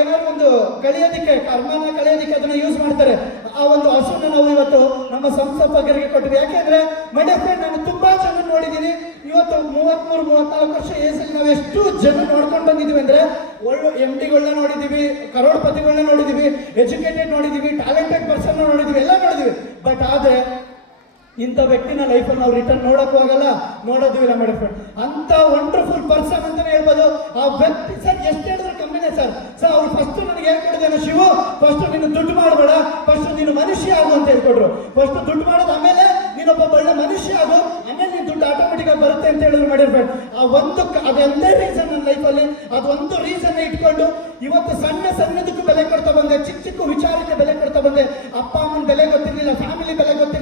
ಏನಾದ್ರು ಒಂದು ಕಳಿಯೋದಿಕ್ಕೆ, ಕರ್ಮನ ಕಳಿಯೋದಿಕ್ಕೆ ಅದನ್ನ ಯೂಸ್ ಮಾಡ್ತಾರೆ. ಆ ಒಂದು ಹಸುನ ನಾವು ಇವತ್ತು ನಮ್ಮ ಸಂಸ್ಥಾಪಕರಿಗೆ ಕೊಟ್ಟಿವಿ. ಯಾಕೆಂದ್ರೆ ಮೈ ಡಿಯರ್ ಫ್ರೆಂಡ್, ನಾನು ತುಂಬಾ ಜನ ನೋಡಿದ್ದೀನಿ. ಇವತ್ತು 33-34 ವರ್ಷ ಏಜಲ್ಲಿ ನಾವು ಎಷ್ಟು ಜನ ನೋಡ್ಕೊಂಡು ಬಂದಿದ್ದೀವಿ ಅಂದ್ರೆ, ಒಳ್ಳೆ MDಗಳನ್ನ ನೋಡಿದೀವಿ, ಕರೋಡ್ಪತಿಗಳನ್ನ ನೋಡಿದೀವಿ, ಎಜುಕೇಟೆಡ್ ನೋಡಿದೀವಿ, ಟ್ಯಾಲೆಂಟೆಡ್ ಪರ್ಸನ್ ನೋಡಿದೀವಿ, ಎಲ್ಲ ನೋಡಿದೀವಿ. ಬಟ್ ಆದ್ರೆ ಇಂಥ ವ್ಯಕ್ತಿನ ಲೈಫಲ್ಲಿ ನಾವು ರಿಟರ್ನ್ ನೋಡಕ್ಕೂ ಆಗಲ್ಲ, ನೋಡೋದು ಇಲ್ಲ ಮೇಡಮ್ ಫ್ರೆಂಡ್. ಅಂತ ವಂಡರ್ಫುಲ್ ಪರ್ಸನ್ ಅಂತಾನೆ ಹೇಳ್ಬೋದು. ಆ ವ್ಯಕ್ತಿ ಸರ್ ಎಷ್ಟು ಹೇಳಿದ್ರು ಕಮ್ಮಿನೇ ಸರ್. ಅವ್ರು ಫಸ್ಟ್ ನನಗೆ ಹೇಳ್ಕೊಟ್ಟಿದ್ದೇನೆ, ಶಿವು ಫಸ್ಟ್ ನೀನು ದುಡ್ಡು ಮಾಡಬೇಡ, ಫಸ್ಟ್ ನೀನು ಮನುಷ್ಯ ಆಗು ಅಂತ ಹೇಳ್ಕೊಟ್ರು. ಫಸ್ಟ್ ದುಡ್ಡು ಮಾಡೋದು, ಆಮೇಲೆ ನೀನೊಬ್ಬ ಒಳ್ಳೆ ಮನುಷ್ಯ ಆಗು, ಆಮೇಲೆ ನೀನು ದುಡ್ಡು ಆಟೋಮೆಟಿಕ್ ಆಗಿ ಬರುತ್ತೆ ಅಂತ ಹೇಳಿದ್ರು ಮಾಡಿರ್ಬೇಕು. ಅದೊಂದೇ ರೀಸನ್ ನನ್ನ ಲೈಫಲ್ಲಿ, ಅದೊಂದು ರೀಸನ್ ಇಟ್ಕೊಂಡು ಇವತ್ತು ಸಣ್ಣದಕ್ಕೂ ಬೆಲೆ ಕೊಡ್ತಾ ಬಂದೆ, ಚಿಕ್ಕ ವಿಚಾರಕ್ಕೆ ಬೆಲೆ ಕೊಡ್ತಾ ಬಂದೆ.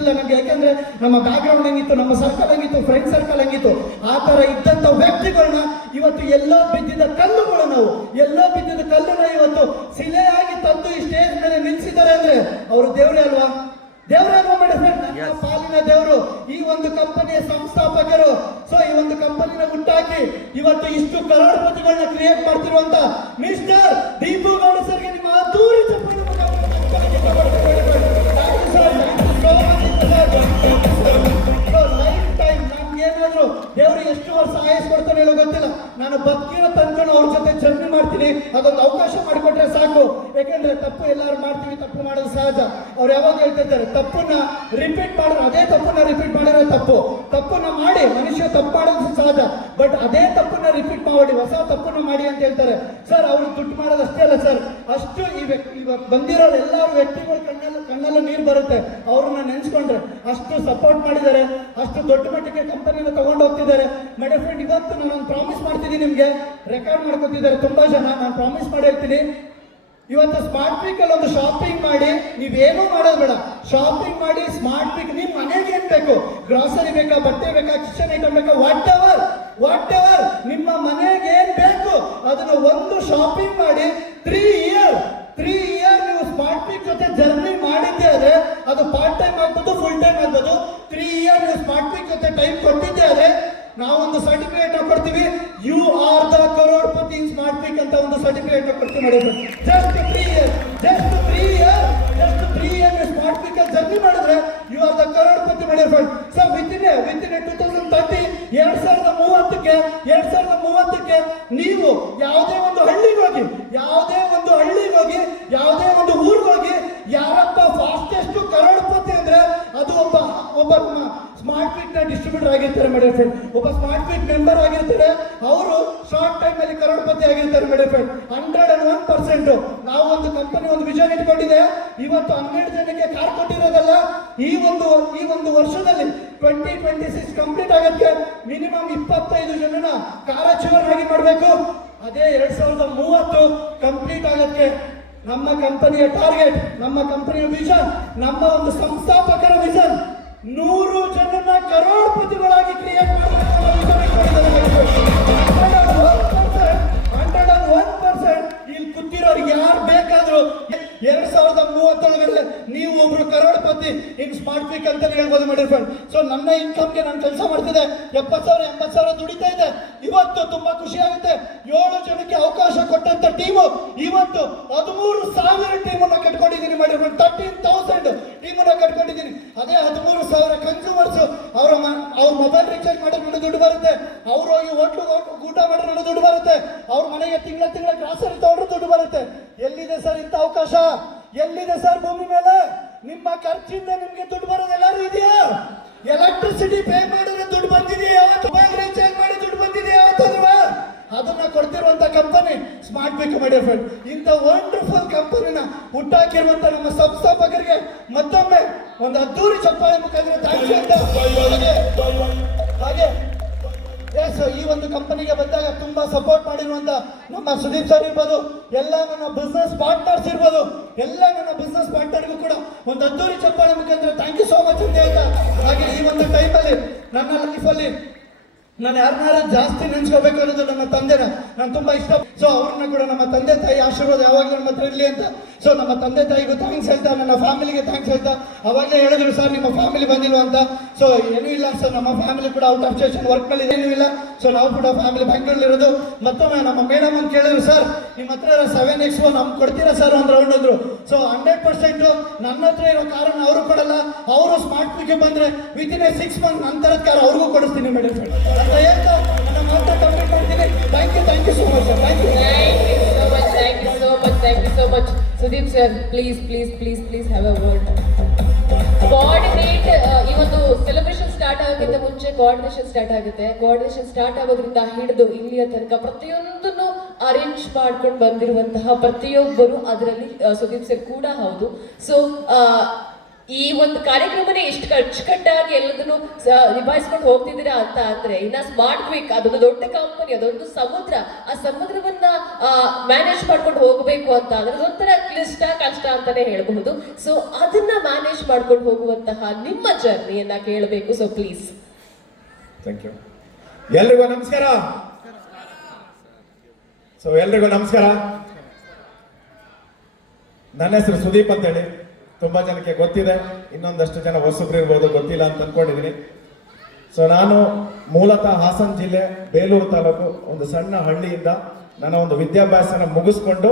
ಗೊತ್ತಿಲ್ಲ ನಮ್ಗೆ, ಯಾಕಂದ್ರೆ ನಮ್ಮ ಬ್ಯಾಕ್ಗ್ರೌಂಡ್ ಹೆಂಗಿತ್ತು, ನಮ್ಮ ಸರ್ಕಲ್ ಹೆಂಗಿತ್ತು, ಫ್ರೆಂಡ್ ಸರ್ಕಲ್ ಹೆಂಗಿತ್ತು, ಆ ತರ ಇದ್ದಂತ ವ್ಯಕ್ತಿಗಳನ್ನ ಇವತ್ತು ಎಲ್ಲೋ ಬಿದ್ದಿದ್ದ ಕಲ್ಲುಗಳು, ನಾವು ಎಲ್ಲೋ ಬಿದ್ದಿದ್ದ ಕಲ್ಲನ್ನ ಇವತ್ತು ಶಿಲೆಯಾಗಿ ತಂದು ಈ ಸ್ಟೇಜ್ ಮೇಲೆ ನಿಲ್ಸಿದ್ದಾರೆ ಅಂದ್ರೆ ಅವರು ದೇವ್ರೇ ಅಲ್ವಾ? ದೇವರೇ ಅಲ್ವಾ ಮೇಡಮ್? ನನ್ನ ಪಾಲಿನ ದೇವರು ಈ ಒಂದು ಕಂಪನಿಯ ಸಂಸ್ಥಾಪಕರು. ಸೊ ಈ ಒಂದು ಕಂಪನಿನ ಹುಟ್ಟಾಕಿ ಇವತ್ತು ಇಷ್ಟು ಕರೋಡ್ಪತಿಗಳನ್ನ ಕ್ರಿಯೇಟ್ ಮಾಡ್ತಿರುವಂತ ಮಿಸ್ಟರ್ ದೀಪು ಗೌಡ ಸರ್ಗೆ ನಿಮ್ಮ ಅದ್ದೂರಿ ಚಪ್ಪಾಳೆ ಲೈಫ್ ಟೈಮ್ ನಮ್ಗೇನಾದ್ರು ದೇವ್ರು ಎಷ್ಟು ವರ್ಷ ಆಯಸ್ ಕೊಡ್ತಾನೆ ಹೇಳೋ ಗೊತ್ತಿಲ್ಲ. ನಾನು ಬದುಕಿರೋ ತನಕ ಅವ್ರ ಜೊತೆ ಜರ್ನಿ ಮಾಡ್ತೀನಿ, ಅದೊಂದು ಅವಕಾಶ ಮಾಡಿಕೊಟ್ರೆ ಸಾಕು. ಯಾಕಂದ್ರೆ ತಪ್ಪು ಎಲ್ಲರೂ ಮಾಡ್ತೀವಿ, ತಪ್ಪು ಮಾಡೋದು ಸಹಜ. ಅವ್ರು ಯಾವಾಗ ಹೇಳ್ತಿರ್ತಾರೆ, ತಪ್ಪನ್ನ ರಿಪೀಟ್ ಮಾಡಿದ್ರೆ ಅದೇ ತಪ್ಪನ್ನ ರಿಪೀಟ್ ಮಾಡಿದ್ರೆ ತಪ್ಪು, ತಪ್ಪನ್ನ ಮಾಡಿ ಮನುಷ್ಯ ತಪ್ಪು ಮಾಡೋದು ಸಹಜ, ಬಟ್ ಅದೇ ತಪ್ಪನ್ನ ರಿಪೀಟ್ ಮಾಡಿ ಹೊಸ ತಪ್ಪನ್ನ ಮಾಡಿ ಅಂತ ಹೇಳ್ತಾರೆ. ಸರ್ ಅವ್ರು ದುಡ್ಡು ಮಾಡೋದು ಅಷ್ಟೇ ಅಲ್ಲ ಸರ್, ಅಷ್ಟು ಇವಾಗ ಬಂದಿರೋ ಎಲ್ಲರೂ ವ್ಯಕ್ತಿಗಳ ಕಣ್ಣಲ್ಲೂ ನೀರು ಬರುತ್ತೆ ಅವ್ರನ್ನ ನೆನ್ಸ್ಕೊಂಡ್ರೆ. ಅಷ್ಟು ಸಪೋರ್ಟ್ ಮಾಡಿದ್ದಾರೆ, ಅಷ್ಟು ದೊಡ್ಡ ಮಟ್ಟಿಗೆ ಕಂಪನಿನ ತಗೊಂಡು ಹೋಗ್ತಿದ್ದಾರೆ. ಮೇಡಮ್ ಫ್ರೆಂಡ್, ಇವತ್ತು ನಾನು ಪ್ರಾಮಿಸ್ ಮಾಡ್ತೀನಿ, ನಿಮ್ಗೆ ರೆಕಾರ್ಡ್ ಮಾಡ್ಕೊತಿದ್ದಾರೆ ತುಂಬಾ ಜನ. ನಾನು ಪ್ರಾಮಿಸ್ ಮಾಡಿ ಹೇಳ್ತೀನಿ, ಇವತ್ತು ಸ್ಮಾರ್ಟ್ ವೀಕ್ ಅಲ್ಲಿ ಒಂದು ಶಾಪಿಂಗ್ ಮಾಡಿ, ನೀವೇನೂ ಮಾಡೋದು ಬೇಡ, ಶಾಪಿಂಗ್ ಮಾಡಿ ಸ್ಮಾರ್ಟ್ ವೀಕ್ ನಿಮ್ ಮನೆಗೆ ಏನ್ ಬೇಕು, ಗ್ರಾಸರಿ ಬೇಕಾ, ಬಟ್ಟೆ ಬೇಕಾ, ಕಿಚನ್ ಐಟಮ್ ಬೇಕಾ, ವಾಟ್ ಎವರ್ ನಿಮ್ಮ ಮನೆಗೆ ಏನ್ ಬೇಕು ಅದನ್ನ ಒಂದು ಶಾಪಿಂಗ್ ಮಾಡಿ 3 ಇಯರ್ ನೀವು ಸ್ಮಾರ್ಟ್ ವೀಕ್ ಜೊತೆ ಜರ್ನಿ ಮಾಡಿದ್ದೆ ಆದ್ರೆ ಅದು ಪಾರ್ಟ್ ಟೈಮ್ ಆಗ್ಬೋದು, ಫುಲ್ ಟೈಮ್ ಆಗ್ಬೋದು. 3 ಇಯರ್ ನೀವು ಸ್ಮಾರ್ಟ್ ವೀಕ್ ಜೊತೆ ಟೈಮ್ ಕೊಟ್ಟಿದ್ದೆ ಆದ್ರೆ ನಾವೊಂದು ಸರ್ಟಿಫಿಕೇಟ್ ಕೊಡ್ತೀವಿ, you are the crorepati in smart week ಅಂತ ಒಂದು ಸರ್ಟಿಫಿಕೇಟ್ ಕೊಡ್ತೀವಿ madam. Just 3 year smart week ಅಲ್ಲಿ ಜರ್ನಿ ಮಾಡಿದ್ರೆ you are the crorepati madam. So within 2030 2030ಕ್ಕೆ ನೀವು ಯಾವುದೇ ಒಂದು ಹಳ್ಳಿಗೆ ಹೋಗಿ, ಯಾವುದೇ ಒಂದು ಊರಿಗೆ ಹೋಗಿ, ಯಾರಪ್ಪ ಫಾಸ್ಟೆಸ್ಟ್ ಕರೋಡ್ಪತಿ ಅಂದ್ರೆ ಅದು ಒಬ್ಬ ಸ್ಮಾರ್ಟ್ ವೀಕ್ ನ ಡಿಸ್ಟ್ರಿಬ್ಯೂಟರ್ ಆಗಿರ್ತಾರೆ ಮೇಡಮ್ ಫ್ರೆಂಡ್, ಒಬ್ಬ ಸ್ಮಾರ್ಟ್ ವೀಕ್ ಮೆಂಬರ್ ಆಗಿರ್ತಾರೆ. ಅವರು ಶಾರ್ಟ್ ಟೈಮ್ ಅಲ್ಲಿ ಕರೋಡ್ಪತಿ ಆಗಿರ್ತಾರೆ ಮೇಡಮ್ ಫ್ರೆಂಡ್. 101%. ನಾವು ಒಂದು ಕಂಪನಿ ಒಂದು ವಿಷನ್ ಇಟ್ಕೊಂಡಿದೆ, ಇವತ್ತು 12 ಜನಕ್ಕೆ ಕಾರ್ ಕೊಟ್ಟಿರೋದಲ್ಲ, ಈ ಒಂದು ವರ್ಷದಲ್ಲಿ 2026 ಕಂಪ್ಲೀಟ್ ಆಗೋದಕ್ಕೆ ಮಿನಿಮಮ್ 25 ಜನನ ಕಾರ್ಯಾಚರಣೆಯಾಗಿ ಮಾಡಬೇಕು. ಅದೇ 2030 ಕಂಪ್ಲೀಟ್ ಆಗೋದಕ್ಕೆ ನಮ್ಮ ಕಂಪನಿಯ ಟಾರ್ಗೆಟ್, ನಮ್ಮ ಕಂಪನಿಯ ವಿಷನ್, ನಮ್ಮ ಒಂದು ಸಂಸ್ಥಾಪಕರ ವಿಷನ್ 100 ಜನನ ಕರೋಡ್ಪತಿಗಳಾಗಿ ಕ್ರಿಯೇಟ್ ಮಾಡಬೇಕು. 101%. ಇಲ್ಲಿ ಕೂತಿರೋರು ಯಾರು ಬೇಕಾದ್ರು 2030 ನೀವು ಒಬ್ರು ಕರೋಡ್ಪತಿ ಇನ್ ಸ್ಮಾರ್ಟ್ ವೀಕ್ ಅಂತ ಹೇಳ್ಬೋದು ಮೇಡಮ್ ಫ್ರೆಂಡ್. ಸೊ ನನ್ನ ಇನ್ಕಮ್ಗೆ ನಾನು ಕೆಲಸ ಮಾಡ್ತಿದ್ದೆ, 70,000 80,000 ದುಡಿತಾ ಇದೆ. ಇವತ್ತು ತುಂಬಾ ಖುಷಿ ಆಗುತ್ತೆ, 7 ಜನಕ್ಕೆ ಅವಕಾಶ ಕೊಟ್ಟಂತ ಟೀಮು ಇವತ್ತು 13,000 ಟೀಮನ್ನ ಕಟ್ಕೊಂಡಿದ್ದೀನಿ ಮೇಡಮ್ ಫ್ರೆಂಡ್. 13,000 ಟೀಮನ್ನ ಕಟ್ಕೊಂಡಿದ್ದೀನಿ. ಅದೇ 13,000 ಕನ್ಸ್ಯೂಮರ್ಸ್ ಅವ್ರ ಮೊಬೈಲ್ ರೀಚಾರ್ಜ್ ಮಾಡಿದ್ರೆ ದುಡ್ಡು ಬರುತ್ತೆ, ಅವ್ರು ಹೋಗಿ ಹೋಟ್ಲಿಗೆ ಊಟ ಮಾಡಿದ್ರೆ ದುಡ್ಡು ಬರುತ್ತೆ, ಅವ್ರ ಮನೆಗೆ ತಿಂಗಳ ಗ್ರಾಸರಿ ತಗೊಂಡ್ರೆ ದುಡ್ಡು ಬರುತ್ತೆ. ಎಲ್ಲಿದೆ ಸರ್ ಇಂಥ ಅವಕಾಶ? ಎಲ್ಲಿದೆ ಸರ್ ಭೂಮಿ ಮೇಲೆ? ನಿಮ್ಮ ಖರ್ಚಿಂದ ನಿಮ್ಗೆ ದುಡ್ಡು ಬರೋದು ಎಲ್ಲರೂ ಇದೆಯಾ? ಎಲೆಕ್ಟ್ರಿಸಿಟಿ ಪೇ ಮಾಡಿದ್ರೆ ದುಡ್ಡು ಬಂದಿದೆಯಾ? ಮೊಬೈಲ್ ರೀಚಾರ್ಜ್ ಮಾಡಿ ದುಡ್ಡು ಬಂದಿದೆಯಾ? ಅದನ್ನ ಕೊಡ್ತಿರುವಂತ company smart week madam friend. ಇಂಥ ವಂಡರ್ಫುಲ್ ಕಂಪನಿನ ಹುಟ್ಟಾಕಿರುವಂತ ನಮ್ಮ ಸಂಸ್ಥಾಪಕರಿಗೆ ಮತ್ತೊಮ್ಮೆ ಒಂದು ಅದ್ದೂರಿ ಚಪ್ಪಾಳೆ ಮುಖಾಂತರ ಥ್ಯಾಂಕ್ಸ್ ಅಂತ. ಹಾಗೆ ಈ ಒಂದು ಕಂಪನಿಗೆ ಬಂದಾಗ ತುಂಬಾ ಸಪೋರ್ಟ್ ಮಾಡಿರುವಂತ ನಮ್ಮ ಸುದೀಪ್ ಸರ್ ಇರ್ಬೋದು, ಎಲ್ಲ ನನ್ನ ಬಿಸ್ನೆಸ್ ಪಾರ್ಟ್ನರ್ಸ್ ಇರ್ಬೋದು, ಎಲ್ಲ ನನ್ನ ಬಿಸ್ನೆಸ್ ಪಾರ್ಟ್ನರ್ಗೂ ಕೂಡ ಒಂದು ಅದ್ದೂರಿ ಚಪ್ಪಾಳೆ ಮುಖಾಂತರ ಥ್ಯಾಂಕ್ ಯು ಸೋ ಮಚ್ ಅಂತ ಹೇಳ್ತಾ. ಹಾಗೆ ಈ ಒಂದು ಟೈಮಲ್ಲಿ ನನ್ನ ಲೈಫಲ್ಲಿ ನಾನು ಯಾರನ್ನಾರು ಜಾಸ್ತಿ ನೆನ್ಸ್ಕೋಬೇಕು ಅನ್ನೋದು ನನ್ನ ತಂದೆನ ನಾನು ತುಂಬಾ ಇಷ್ಟ. ಸೊ ಅವ್ರನ್ನ ಕೂಡ ನಮ್ಮ ತಂದೆ ತಾಯಿ ಆಶೀರ್ವಾದ ಯಾವಾಗಲೂ ನಮ್ಮ ಹತ್ರ ಇರಲಿ ಅಂತ. ಸೊ ನಮ್ಮ ತಂದೆ ತಾಯಿಗೂ ಥ್ಯಾಂಕ್ಸ್ ಹೇಳ್ತಾ, ನನ್ನ ಫ್ಯಾಮಿಲಿಗೆ ಥ್ಯಾಂಕ್ಸ್ ಹೇಳ್ತಾ. ಅವಾಗಲೇ ಹೇಳಿದ್ರು ಸರ್ ನಿಮ್ಮ ಫ್ಯಾಮಿಲಿ ಬಂದಿಲ್ವ ಅಂತ. ಸೊ ಏನೂ ಇಲ್ಲ ಸರ್, ನಮ್ಮ ಫ್ಯಾಮಿಲಿ ಕೂಡ ಔಟ್ ಆಫ್ ಸ್ಟೇಷನ್ ವರ್ಕ್ ನಲ್ಲಿ ಏನೂ ಇಲ್ಲ. ಸೊ ನಾವು ಕೂಡ ಫ್ಯಾಮಿಲಿ ಬ್ಯಾಂಗ್ಳೂರಲ್ಲಿ ಇರೋದು. ಮತ್ತೊಮ್ಮೆ ನಮ್ಮ ಮೇಡಮ್ ಅಂತ ಕೇಳಿದ್ರು, ಸರ್ ನಿಮ್ಮ ಹತ್ರ 7X1 ನಮ್ಗೆ ಕೊಡ್ತೀರಾ ಸರ್ ಒಂದು ರೌಂಡ್ ಅಂದ್ರು. ಸೊ 100% ನನ್ನ ಹತ್ರ ಇರೋ ಕಾರನ್ನ ಅವರು ಕೊಡಲ್ಲ, ಅವರು ಸ್ಮಾರ್ಟ್ ವೀಕ್ಗೆ ಬಂದ್ರೆ ವಿತಿನ್ 6 ಮಂತ್ ನಂತರದ ಕಾರ್ ಅವ್ರಿಗೂ ಕೊಡಿಸ್ತೀನಿ ಮೇಡಮ್ ಅಂತ ಹೇಳ್ತಾ ನನ್ನ ಮಾತ್ರ ಕಂಪ್ಲೀಟ್ ಮಾಡ್ತೀನಿ. Thank you so much sir. Thank you so much. Sudeep sir, please have a word. Coordinate ಈ ಒಂದು ಸೆಲೆಬ್ರೇಷನ್ ಸ್ಟಾರ್ಟ್ ಆಗೋಕ್ಕಿಂತ ಮುಂಚೆ ಕೋಆರ್ಡಿನೇಷನ್ ಸ್ಟಾರ್ಟ್ ಆಗುತ್ತೆ. ಕೋಆರ್ಡಿನೇಷನ್ ಸ್ಟಾರ್ಟ್ ಆಗೋದ್ರಿಂದ ಹಿಡಿದು ಇಲ್ಲಿಯ ತನಕ ಪ್ರತಿಯೊಂದನ್ನು ಅರೇಂಜ್ ಮಾಡ್ಕೊಂಡು ಬಂದಿರುವಂತಹ ಪ್ರತಿಯೊಬ್ಬರು, ಅದರಲ್ಲಿ ಸುದೀಪ್ ಸರ್ ಕೂಡ ಹೌದು. ಸೊ ಈ ಒಂದು ಕಾರ್ಯಕ್ರಮನೇ ಇಷ್ಟು ಅಚ್ಚುಕಟ್ಟಾಗಿ ಎಲ್ಲದನ್ನು ನಿಭಾಯಿಸ್ಕೊಂಡು ಹೋಗ್ತಿದ್ದೀರಾ ಅಂತ ಅಂದ್ರೆ ಇನ್ನ ಸ್ಮಾರ್ಟ್ ಕ್ವಿಕ್ ಅದೊಂದು ದೊಡ್ಡ ಕಂಪನಿ, ಅದೊಂದು ಸಮುದ್ರ, ಆ ಸಮುದ್ರವನ್ನ ಮ್ಯಾನೇಜ್ ಮಾಡ್ಕೊಂಡು ಹೋಗ್ಬೇಕು ಅಂತ ಅಂದ್ರೆ ಅದೊಂಥರ ಕಷ್ಟ ಅಂತಾನೆ ಹೇಳಬಹುದು. ಸೊ ಅದನ್ನ ಮ್ಯಾನೇಜ್ ಮಾಡ್ಕೊಂಡು ಹೋಗುವಂತಹ ನಿಮ್ಮ ಜರ್ನಿಯನ್ನ ಕೇಳಬೇಕು. So please. Thank you. ಎಲ್ರಿಗೂ ನಮಸ್ಕಾರ. ಸೊ ಎಲ್ರಿಗೂ ನಮಸ್ಕಾರ. ನನ್ನ ಹೆಸರು ಸುದೀಪ್ ಅಂತೇಳಿ. ತುಂಬಾ ಜನಕ್ಕೆ ಗೊತ್ತಿದೆ, ಇನ್ನೊಂದಷ್ಟು ಜನ ಹೊಸಬ್ರು ಇರ್ಬೋದು, ಗೊತ್ತಿಲ್ಲ ಅಂತ ಅನ್ಕೊಂಡಿದ್ದೀನಿ. ಸೊ ನಾನು ಮೂಲತಃ ಹಾಸನ ಜಿಲ್ಲೆ ಬೇಲೂರು ತಾಲೂಕು ಒಂದು ಸಣ್ಣ ಹಳ್ಳಿಯಿಂದ ನನ್ನ ಒಂದು ವಿದ್ಯಾಭ್ಯಾಸನ ಮುಗಿಸ್ಕೊಂಡು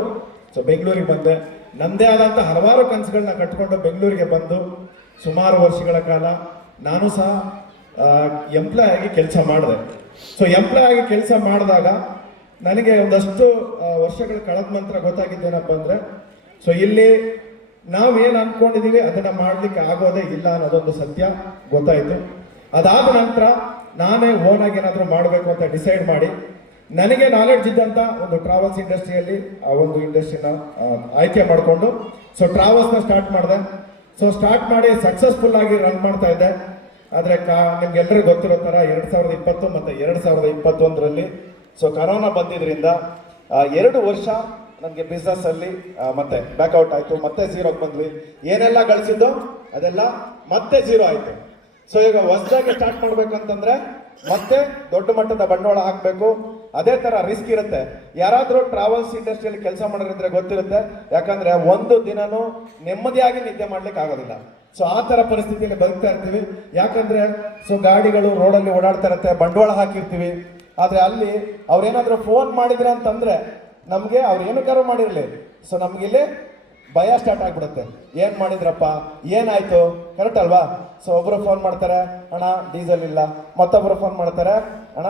ಸೊ ಬೆಂಗಳೂರಿಗೆ ಬಂದೆ. ನಂದೇ ಆದಂಥ ಹಲವಾರು ಕನಸುಗಳನ್ನ ಕಟ್ಕೊಂಡು ಬೆಂಗಳೂರಿಗೆ ಬಂದು ಸುಮಾರು ವರ್ಷಗಳ ಕಾಲ ನಾನು ಸಹ ಎಂಪ್ಲಾಯ್ ಆಗಿ ಕೆಲಸ ಮಾಡಿದೆ. ಸೊ ಎಂಪ್ಲಾಯ್ ಆಗಿ ಕೆಲಸ ಮಾಡಿದಾಗ ನನಗೆ ಒಂದಷ್ಟು ವರ್ಷಗಳು ಕಳೆದ ನಂತರ ಗೊತ್ತಾಗಿದ್ದೇನಪ್ಪ ಅಂದರೆ, ಸೊ ಇಲ್ಲಿ ನಾವೇನು ಅನ್ಕೊಂಡಿದೀವಿ ಅದನ್ನ ಮಾಡ್ಲಿಕ್ಕೆ ಆಗೋದೇ ಇಲ್ಲ ಅನ್ನೋದೊಂದು ಸತ್ಯ ಗೊತ್ತಾಯ್ತು. ಅದಾದ ನಂತರ ನಾನೇ ಓನ್ ಆಗಿ ಏನಾದರೂ ಮಾಡಬೇಕು ಅಂತ ಡಿಸೈಡ್ ಮಾಡಿ ನನಗೆ ನಾಲೆಡ್ಜ್ ಇದ್ದಂಥ ಒಂದು ಟ್ರಾವೆಲ್ಸ್ ಇಂಡಸ್ಟ್ರಿಯಲ್ಲಿ ಆ ಒಂದು ಇಂಡಸ್ಟ್ರಿನ ಆಯ್ಕೆ ಮಾಡಿಕೊಂಡು ಸೊ ಟ್ರಾವೆಲ್ಸ್ನ ಸ್ಟಾರ್ಟ್ ಮಾಡಿದೆ. ಸೊ ಸ್ಟಾರ್ಟ್ ಮಾಡಿ ಸಕ್ಸಸ್ಫುಲ್ ಆಗಿ ರನ್ ಮಾಡ್ತಾ ಇದ್ದೆ. ಆದರೆ ನಿಮ್ಗೆಲ್ಲರಿಗೂ ಗೊತ್ತಿರೋ ಥರ 2020 ಮತ್ತು 2021ರಲ್ಲಿ ಸೊ ಕರೋನಾ ಬಂದಿದ್ರಿಂದ 2 ವರ್ಷ ನನಗೆ ಬಿಸ್ನೆಸ್ ಅಲ್ಲಿ ಮತ್ತೆ ಬ್ಯಾಕ್ಔಟ್ ಆಯ್ತು, ಮತ್ತೆ ಝೀರೋಗೆ ಬಂದ್ವಿ. ಏನೆಲ್ಲ ಗಳಿಸಿದ್ದು ಅದೆಲ್ಲ ಮತ್ತೆ ಝೀರೋ ಆಯ್ತು. ಸೊ ಈಗ ಹೊಸದಾಗಿ ಸ್ಟಾರ್ಟ್ ಮಾಡ್ಬೇಕು ಅಂತಂದ್ರೆ ಮತ್ತೆ ದೊಡ್ಡ ಮಟ್ಟದ ಬಂಡವಾಳ ಹಾಕಬೇಕು. ಅದೇ ತರ ರಿಸ್ಕ್ ಇರುತ್ತೆ. ಯಾರಾದ್ರೂ ಟ್ರಾವೆಲ್ಸ್ ಇಂಡಸ್ಟ್ರಿಯಲ್ಲಿ ಕೆಲಸ ಮಾಡೋರಿದ್ರೆ ಗೊತ್ತಿರುತ್ತೆ, ಯಾಕಂದ್ರೆ ಒಂದು ದಿನನೂ ನೆಮ್ಮದಿಯಾಗಿ ನಿದ್ದೆ ಮಾಡ್ಲಿಕ್ಕೆ ಆಗೋದಿಲ್ಲ. ಸೊ ಆ ತರ ಪರಿಸ್ಥಿತಿಯಲ್ಲಿ ಬದುಕ್ತಾ ಇರ್ತೀವಿ. ಯಾಕಂದ್ರೆ ಸೊ ಗಾಡಿಗಳು ರೋಡಲ್ಲಿ ಓಡಾಡ್ತಾ ಇರುತ್ತೆ, ಬಂಡವಾಳ ಹಾಕಿರ್ತೀವಿ. ಆದ್ರೆ ಅಲ್ಲಿ ಅವ್ರೇನಾದ್ರೂ ಫೋನ್ ಮಾಡಿದ್ರ ಅಂತಂದ್ರೆ ನಮಗೆ ಅವ್ರು ಏನಕ್ಕಾರು ಮಾಡಿರಲಿ, ಸೊ ನಮ್ಗಿಲ್ಲಿ ಭಯ ಸ್ಟಾರ್ಟ್ ಆಗ್ಬಿಡುತ್ತೆ. ಏನ್ ಮಾಡಿದ್ರಪ್ಪ, ಏನಾಯ್ತು, ಕರೆಕ್ಟ್ ಅಲ್ವಾ? ಸೊ ಒಬ್ರು ಫೋನ್ ಮಾಡ್ತಾರೆ, ಅಣ್ಣ ಡೀಸೆಲ್ ಇಲ್ಲ. ಮತ್ತೊಬ್ರು ಫೋನ್ ಮಾಡ್ತಾರೆ, ಅಣ್ಣ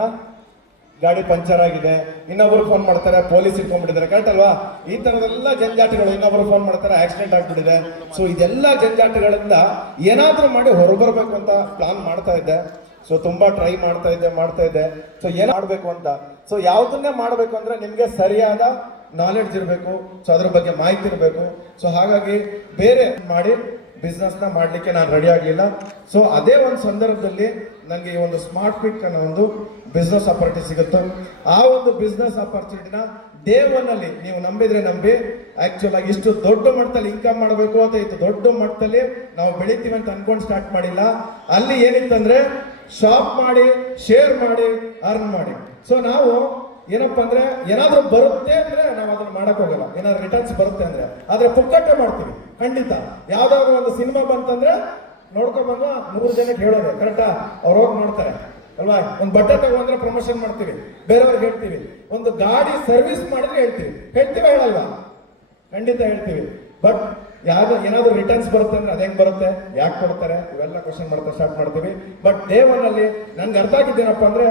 ಗಾಡಿ ಪಂಚರ್ ಆಗಿದೆ. ಇನ್ನೊಬ್ರು ಫೋನ್ ಮಾಡ್ತಾರೆ, ಪೊಲೀಸ್ ಇಟ್ಕೊಂಡ್ಬಿಟ್ಟಿದ್ದಾರೆ. ಕರೆಕ್ಟ್ ಅಲ್ವಾ? ಈ ತರದೆಲ್ಲ ಜಂಜಾಟಗಳು. ಇನ್ನೊಬ್ರು ಫೋನ್ ಮಾಡ್ತಾರೆ, ಆಕ್ಸಿಡೆಂಟ್ ಆಗ್ಬಿಟ್ಟಿದೆ. ಸೊ ಇದೆಲ್ಲ ಜಂಜಾಟಗಳಿಂದ ಏನಾದ್ರೂ ಮಾಡಿ ಹೊರಬರ್ಬೇಕು ಅಂತ ಪ್ಲಾನ್ ಮಾಡ್ತಾ ಇದ್ದೆ. ಸೊ ತುಂಬಾ ಟ್ರೈ ಮಾಡ್ತಾ ಇದ್ದೆ. ಸೊ ಏನ್ ಮಾಡ್ಬೇಕು ಅಂತ, ಸೊ ಯಾವ್ದನ್ನೇ ಮಾಡ್ಬೇಕು ಅಂದ್ರೆ ನಿಮ್ಗೆ ಸರಿಯಾದ ನಾಲೆಡ್ಜ್ ಇರಬೇಕು, ಸೊ ಅದ್ರ ಬಗ್ಗೆ ಮಾಹಿತಿ ಇರಬೇಕು. ಸೊ ಹಾಗಾಗಿ ಬೇರೆ ಮಾಡಿ ಬಿಸ್ನೆಸ್ನ ಮಾಡಲಿಕ್ಕೆ ನಾನು ರೆಡಿ ಆಗಲಿಲ್ಲ. ಸೊ ಅದೇ ಒಂದು ಸಂದರ್ಭದಲ್ಲಿ ನನಗೆ ಈ ಒಂದು ಸ್ಮಾರ್ಟ್ ಕ್ವಿಕ್ ಅನ್ನೋ ಒಂದು ಬಿಸ್ನೆಸ್ ಆಪರ್ಚುನಿಟಿ ಸಿಗುತ್ತೆ. ಆ ಒಂದು ಬಿಸ್ನೆಸ್ ಆಪರ್ಚುನಿಟಿನ ಡೇ ಒನ್ ಅಲ್ಲಿ ನೀವು ನಂಬಿದ್ರೆ ನಂಬಿ, ಆಕ್ಚುಲ್ ಆಗಿ ಇಷ್ಟು ದೊಡ್ಡ ಮಟ್ಟದಲ್ಲಿ ಇನ್ಕಮ್ ಮಾಡಬೇಕು ಅಂತ ಇತ್ತು ದೊಡ್ಡ ಮಟ್ಟದಲ್ಲಿ ನಾವು ಬೆಳಿತೀವಿ ಅಂತ ಅನ್ಕೊಂಡು ಸ್ಟಾರ್ಟ್ ಮಾಡಿಲ್ಲ. ಅಲ್ಲಿ ಏನಿತ್ತಂದ್ರೆ ಶಾಪ್ ಮಾಡಿ, ಶೇರ್ ಮಾಡಿ, ಅರ್ನ್ ಮಾಡಿ. ಸೊ ನಾವು ಏನಪ್ಪಾ ಅಂದ್ರೆ ಏನಾದ್ರೂ ಬರುತ್ತೆ ಅಂದ್ರೆ ನಾವು ಅದನ್ನ ಮಾಡಕ್ ಹೋಗಲ್ಲ. ಏನಾದ್ರು ರಿಟರ್ನ್ಸ್ ಬರುತ್ತೆ ಅಂದ್ರೆ ಆದ್ರೆ ಪುಕ್ಕಟ್ಟೆ ಮಾಡ್ತೀವಿ ಖಂಡಿತ. ಯಾವ್ದಾದ್ರು ಒಂದು ಸಿನಿಮಾ ಬಂತಂದ್ರೆ ನೋಡ್ಕೊಂಡ್ ಬಂದು 100 ಜನಕ್ಕೆ ಹೇಳೋದೆ, ಕರೆಕ್ಟಾ? ಅವ್ರು ಹೋಗಿ ಮಾಡ್ತಾರೆ ಅಲ್ವಾ? ಒಂದು ಬಟ್ಟೆ ತಗೊಂಡ್ರೆ ಪ್ರಮೋಷನ್ ಮಾಡ್ತೀವಿ, ಬೇರೆಯವ್ರಿಗೆ ಹೇಳ್ತೀವಿ. ಒಂದು ಗಾಡಿ ಸರ್ವಿಸ್ ಮಾಡಿದ್ರೆ ಹೇಳ್ತೀವಿ ಹೇಳಲ್ವಾ? ಖಂಡಿತ ಹೇಳ್ತೀವಿ. ಬಟ್ ಏನಾದ್ರು ರಿಟರ್ನ್ಸ್ ಬರುತ್ತೆ ಅಂದ್ರೆ ಅದ್ ಹೆಂಗ್ ಬರುತ್ತೆ, ಯಾಕೆ ಕೊಡ್ತಾರೆ, ಇವೆಲ್ಲ ಕ್ವಶನ್ ಮಾಡ್ತಾ ಸ್ಟಾರ್ಟ್ ಮಾಡ್ತೀವಿ. ಬಟ್ ಡೇ ಒನ್ ಅಲ್ಲಿ ನನ್ಗೆ ಅರ್ಥ ಆಗಿದ್ದೇನಪ್ಪ ಅಂದ್ರೆ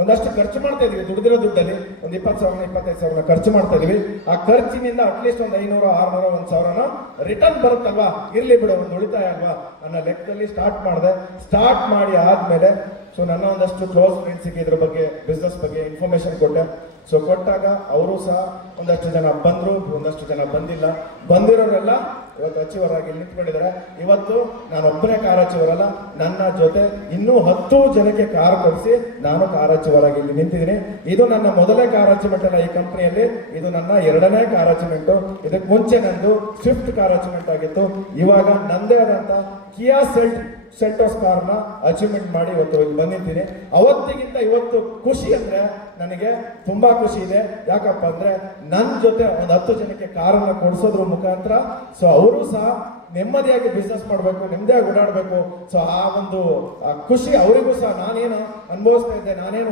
ಒಂದಷ್ಟು ಖರ್ಚು ಮಾಡ್ತಾ ಇದೀವಿ. ದುಡ್ದಿರೋ ದುಡ್ಡಲ್ಲಿ ಒಂದು 20,000 25,000 ಖರ್ಚು ಮಾಡ್ತಾ ಇದೀವಿ. ಆ ಖರ್ಚಿನಿಂದ ಅಟ್ಲೀಸ್ಟ್ ಒಂದು 500 600 1,000 ರಿಟರ್ನ್ ಬರುತ್ತಲ್ವಾ, ಇರ್ಲಿ ಬಿಡು ಒಂದು ಉಳಿತಾಯ ಅಲ್ವಾ ಅನ್ನೋ ಲೆಕ್ಕದಲ್ಲಿ ಸ್ಟಾರ್ಟ್ ಮಾಡಿದೆ. ಸ್ಟಾರ್ಟ್ ಮಾಡಿ ಆದ್ಮೇಲೆ ಸೊ ನನ್ನ ಒಂದಷ್ಟು ಕ್ಲೋಸ್ ಫ್ರೆಂಡ್ಸಿಗೆ ಇದ್ರ ಬಗ್ಗೆ ಬಿಸ್ನೆಸ್ ಬಗ್ಗೆ ಇನ್ಫಾರ್ಮೇಶನ್ ಕೊಟ್ಟೆ. ಸೊ ಕೊಟ್ಟಾಗ ಅವರು ಸಹ ಒಂದಷ್ಟು ಜನ ಬಂದ್ರು, ಒಂದಷ್ಟು ಜನ ಬಂದಿಲ್ಲ. ಬಂದಿರೋರೆಲ್ಲ ಇವತ್ತು ಅಚೀವರ್ ಆಗಿ ನಿಂತ್ಕೊಂಡಿದ್ದಾರೆ. ಇವತ್ತು ನಾನು ಒಬ್ಬನೇ ಕಾರ್ ಅಚೀವರ್ ಅಲ್ಲ, ನನ್ನ ಜೊತೆ ಇನ್ನೂ 10 ಜನಕ್ಕೆ ಕಾರ್ ಕೊಡಿಸಿ ನಾನು ಕಾರ್ ಅಚೀವರ್ ಆಗಿ ಇಲ್ಲಿ ನಿಂತಿದ್ದೀನಿ. ಇದು ನನ್ನ ಮೊದಲನೇ ಕಾರ್ ಅಚೀವ್ಮೆಂಟ್ ಅಲ್ಲ ಈ ಕಂಪನಿಯಲ್ಲಿ, ಇದು ನನ್ನ 2ನೇ ಕಾರ್ ಅಚೀವ್ಮೆಂಟ್. ಇದಕ್ಕೆ ಮುಂಚೆ ನಂದು ಸ್ವಿಫ್ಟ್ ಕಾರ್ ಅಚೀವ್ಮೆಂಟ್ ಆಗಿತ್ತು. ಇವಾಗ ನಂದೇ ಆದಂತ ಕಿಯಾ ಸೆಲ್ಟೋಸ್ ಕಾರ್ನ ಅಚೀವ್ಮೆಂಟ್ ಮಾಡಿ ಇವತ್ತು ಇಲ್ಲಿ ಬಂದಿದ್ದೀನಿ. ಅವತ್ತಿಗಿಂತ ಇವತ್ತು ಖುಷಿ ಅಂದ್ರೆ ನನಗೆ ತುಂಬಾ ಖುಷಿ ಇದೆ. ಯಾಕಪ್ಪ ಅಂದ್ರೆ ನನ್ನ ಜೊತೆ ಒಂದು 10 ಜನಕ್ಕೆ ಕಾರನ್ನ ಕೊಡಿಸೋದ್ರ ಮುಖಾಂತರ ಸೊ ಅವರು ಸಹ ನೆಮ್ಮದಿಯಾಗಿ ಬಿಸ್ನೆಸ್ ಮಾಡಬೇಕು, ನೆಮ್ಮದಿಯಾಗಿ ಓಡಾಡಬೇಕು. ಸೊ ಆ ಒಂದು ಖುಷಿ ಅವರಿಗೂ ಸಹ ನಾನೇನು ಅನುಭವಿಸ್ತಾ ಇದ್ದೆ, ನಾನೇನು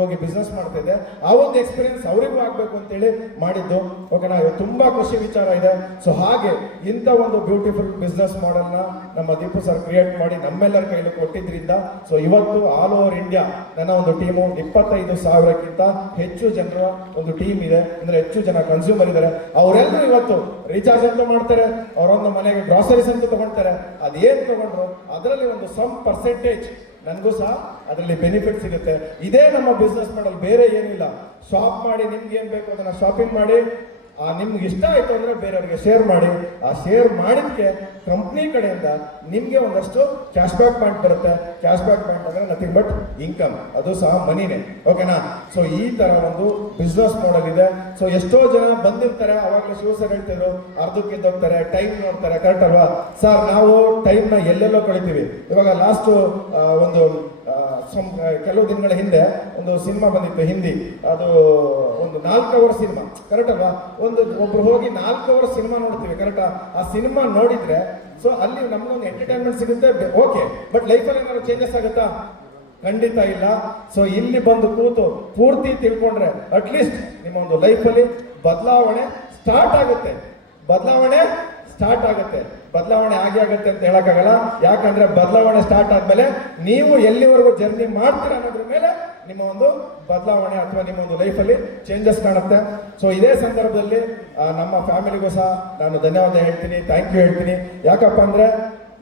ಹೋಗಿ ಬಿಸ್ನೆಸ್ ಮಾಡ್ತಾ ಇದ್ದೆ, ಆ ಒಂದು ಎಕ್ಸ್ಪೀರಿಯನ್ಸ್ ಅವರಿಗೂ ಆಗ್ಬೇಕು ಅಂತೇಳಿ ಮಾಡಿದ್ದು. ಓಕೆನಾ? ಇವತ್ತು ತುಂಬಾ ಖುಷಿ ವಿಚಾರ ಇದೆ. ಸೊ ಹಾಗೆ ಇಂಥ ಒಂದು ಬ್ಯೂಟಿಫುಲ್ ಬಿಸ್ನೆಸ್ ಮಾಡೆಲ್ನ ನಮ್ಮ ದೀಪು ಸರ್ ಕ್ರಿಯೇಟ್ ಮಾಡಿ ನಮ್ಮೆಲ್ಲರ ಕೈಲಿ ಕೊಟ್ಟಿದ್ರಿಂದ ಸೊ ಇವತ್ತು ಆಲ್ ಓವರ್ ಇಂಡಿಯಾ ನನ್ನ ಒಂದು ಟೀಮು 25,000ಕ್ಕಿಂತ ಹೆಚ್ಚು ಜನರ ಒಂದು ಟೀಮ್ ಇದೆ. ಅಂದ್ರೆ ಹೆಚ್ಚು ಜನ ಕನ್ಸ್ಯೂಮರ್ ಇದ್ದಾರೆ. ಅವರೆಲ್ಲರೂ ಇವತ್ತು ರೀಚಾರ್ಜ್ ಅಂತ ಮಾಡ್ತಾರೆ, ಅವರೊಂದು ಮನೆಗೆ ಗ್ರಾಸರೀಸ್ ಅಂತ ತಗೊಳ್ತಾರೆ. ಅದೇನ್ ತಗೊಂಡ್ರು ಅದರಲ್ಲಿ ಒಂದು ಸಮ್ ಪರ್ಸೆಂಟೇಜ್ ನನಗೂ ಸಹ ಅದರಲ್ಲಿ ಬೆನಿಫಿಟ್ ಸಿಗುತ್ತೆ. ಇದೇ ನಮ್ಮ ಬಿಸ್ನೆಸ್ ಮಾಡಲ್, ಬೇರೆ ಏನಿಲ್ಲ. ಶಾಪ್ ಮಾಡಿ ನಿಮ್ಗೆ ಏನ್ ಬೇಕು ಅದನ್ನ ಶಾಪಿಂಗ್ ಮಾಡಿ, ನಿಮ್ಗೆ ಇಷ್ಟ ಆಯ್ತು ಅಂದ್ರೆ ಬೇರೆಯವ್ರಿಗೆ ಶೇರ್ ಮಾಡಿ. ಆ ಶೇರ್ ಮಾಡಿದ್ಕೆ ಕಂಪ್ನಿ ಕಡೆಯಿಂದ ನಿಮ್ಗೆ ಒಂದಷ್ಟು ಕ್ಯಾಶ್ ಬ್ಯಾಕ್ ಪಾಯಿಂಟ್ ಬರುತ್ತೆ. ಕ್ಯಾಶ್ ಬ್ಯಾಕ್ ಪಾಯಿಂಟ್ ಅಂದ್ರೆ ನಥಿಂಗ್ ಬಟ್ ಇನ್ಕಮ್, ಅದು ಸಹ ಮನಿನೇ. ಓಕೆನಾ? ಸೊ ಈ ತರ ಒಂದು ಬಿಸ್ನೆಸ್ ಮಾಡೆಲ್ ಇದೆ. ಸೊ ಎಷ್ಟೋ ಜನ ಬಂದಿರ್ತಾರೆ, ಅವಾಗಲೇ ಶಿವ ಸರ್ ಹೇಳ್ತಿದ್ರು ಅರ್ಧಕ್ಕೆ ಎದ್ದೋಗ್ತಾರೆ, ಟೈಮ್ ನೋಡ್ತಾರೆ. ಕರೆಕ್ಟ್ ಅಲ್ವಾ ಸರ್? ನಾವು ಟೈಮ್ ನ ಎಲ್ಲೆಲ್ಲೋ ಕಳಿತೀವಿ. ಇವಾಗ ಲಾಸ್ಟ್ ಒಂದು ಕೆಲವು ದಿನಗಳ ಹಿಂದೆ ಒಂದು ಸಿನಿಮಾ ಬಂದಿತ್ತು ಹಿಂದಿ, ಅದು ಒಂದು 4 ಅವರ್ ಸಿನಿಮಾ. ಕರೆಕ್ಟ್ ಅಲ್ವಾ? ಒಬ್ರು ಹೋಗಿ 4 ಅವರ್ ಸಿನಿಮಾ ನೋಡ್ತೀವಿ. ಕರೆಕ್ಟಾ? ಆ ಸಿನಿಮಾ ನೋಡಿದ್ರೆ ಸೊ ಅಲ್ಲಿ ನಮ್ಗೊಂದು ಎಂಟರ್ಟೈನ್ಮೆಂಟ್ ಸಿಗುತ್ತೆ, ಓಕೆ. ಬಟ್ ಲೈಫಲ್ಲಿ ಏನಾದ್ರು ಚೇಂಜಸ್ ಆಗುತ್ತಾ? ಖಂಡಿತ ಇಲ್ಲ. ಸೊ ಇಲ್ಲಿ ಬಂದು ಕೂತು ಪೂರ್ತಿ ತಿಳ್ಕೊಂಡ್ರೆ ಅಟ್ಲೀಸ್ಟ್ ನಿಮ್ಮ ಒಂದು ಲೈಫಲ್ಲಿ ಬದಲಾವಣೆ ಸ್ಟಾರ್ಟ್ ಆಗುತ್ತೆ. ಬದಲಾವಣೆ ಆಗೇ ಆಗುತ್ತೆ ಅಂತ ಹೇಳಕ್ಕಾಗಲ್ಲ. ಯಾಕಂದ್ರೆ ಬದಲಾವಣೆ ಸ್ಟಾರ್ಟ್ ಆದ್ಮೇಲೆ ನೀವು ಎಲ್ಲಿವರೆಗೂ ಜರ್ನಿ ಮಾಡ್ತೀರಾ ಅನ್ನೋದ್ರ ಮೇಲೆ ನಿಮ್ಮ ಒಂದು ಬದಲಾವಣೆ ಅಥವಾ ನಿಮ್ಮ ಒಂದು ಲೈಫಲ್ಲಿ ಚೇಂಜಸ್ ಕಾಣುತ್ತೆ. ಸೊ ಇದೇ ಸಂದರ್ಭದಲ್ಲಿ ನಮ್ಮ ಫ್ಯಾಮಿಲಿಗೂ ಸಹ ನಾನು ಧನ್ಯವಾದ ಹೇಳ್ತೀನಿ, ಥ್ಯಾಂಕ್ ಯು ಹೇಳ್ತೀನಿ. ಯಾಕಪ್ಪ ಅಂದ್ರೆ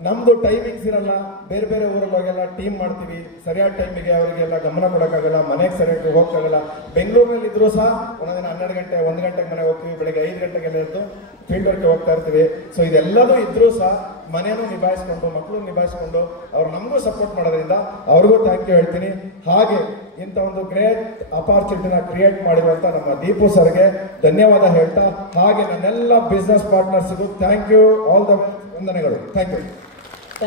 ನಮ್ದು ಟೈಮಿಂಗ್ಸ್ ಇರಲ್ಲ, ಬೇರೆ ಬೇರೆ ಊರಲ್ಲಿ ಹೋಗೆಲ್ಲ ಟೀಮ್ ಮಾಡ್ತೀವಿ, ಸರಿಯಾದ ಟೈಮಿಗೆ ಅವರಿಗೆಲ್ಲ ಗಮನ ಕೊಡೋಕ್ಕಾಗಲ್ಲ, ಮನೆಗೆ ಸರಿಯಾಗಿ ಹೋಗೋಕ್ಕಾಗಲ್ಲ. ಬೆಂಗಳೂರಿನಲ್ಲಿ ಇದ್ರೂ ಸಹ ಒಂದೊಂದಿನ 12 ಗಂಟೆ 1 ಗಂಟೆಗೆ ಮನೆಗೆ ಹೋಗ್ತೀವಿ, ಬೆಳಗ್ಗೆ 5 ಗಂಟೆಗೆಲ್ಲ ಎದ್ದು ಫೀಲ್ಡ್ ವರ್ಕ್ಗೆ ಹೋಗ್ತಾ ಇರ್ತೀವಿ. ಸೊ ಇದೆಲ್ಲದೂ ಇದ್ರೂ ಸಹ ಮನೆಯನ್ನು ನಿಭಾಯಿಸ್ಕೊಂಡು, ಮಕ್ಕಳು ನಿಭಾಯಿಸ್ಕೊಂಡು ಅವ್ರು ನಮಗೂ ಸಪೋರ್ಟ್ ಮಾಡೋದ್ರಿಂದ ಅವ್ರಿಗೂ ಥ್ಯಾಂಕ್ ಯು ಹೇಳ್ತೀನಿ. ಹಾಗೆ ಇಂಥ ಒಂದು ಗ್ರೇಟ್ ಅಪಾರ್ಚುನಿಟಿನ ಕ್ರಿಯೇಟ್ ಮಾಡಿರುವಂಥ ನಮ್ಮ ದೀಪು ಸರ್ಗೆ ಧನ್ಯವಾದ ಹೇಳ್ತಾ, ಹಾಗೆ ನನ್ನೆಲ್ಲ ಬಿಸ್ನೆಸ್ ಪಾರ್ಟ್ನರ್ಸ್ಗೂ ಥ್ಯಾಂಕ್ ಯು, ಆಲ್ ದ ವಂದನೆಗಳು. Thank you.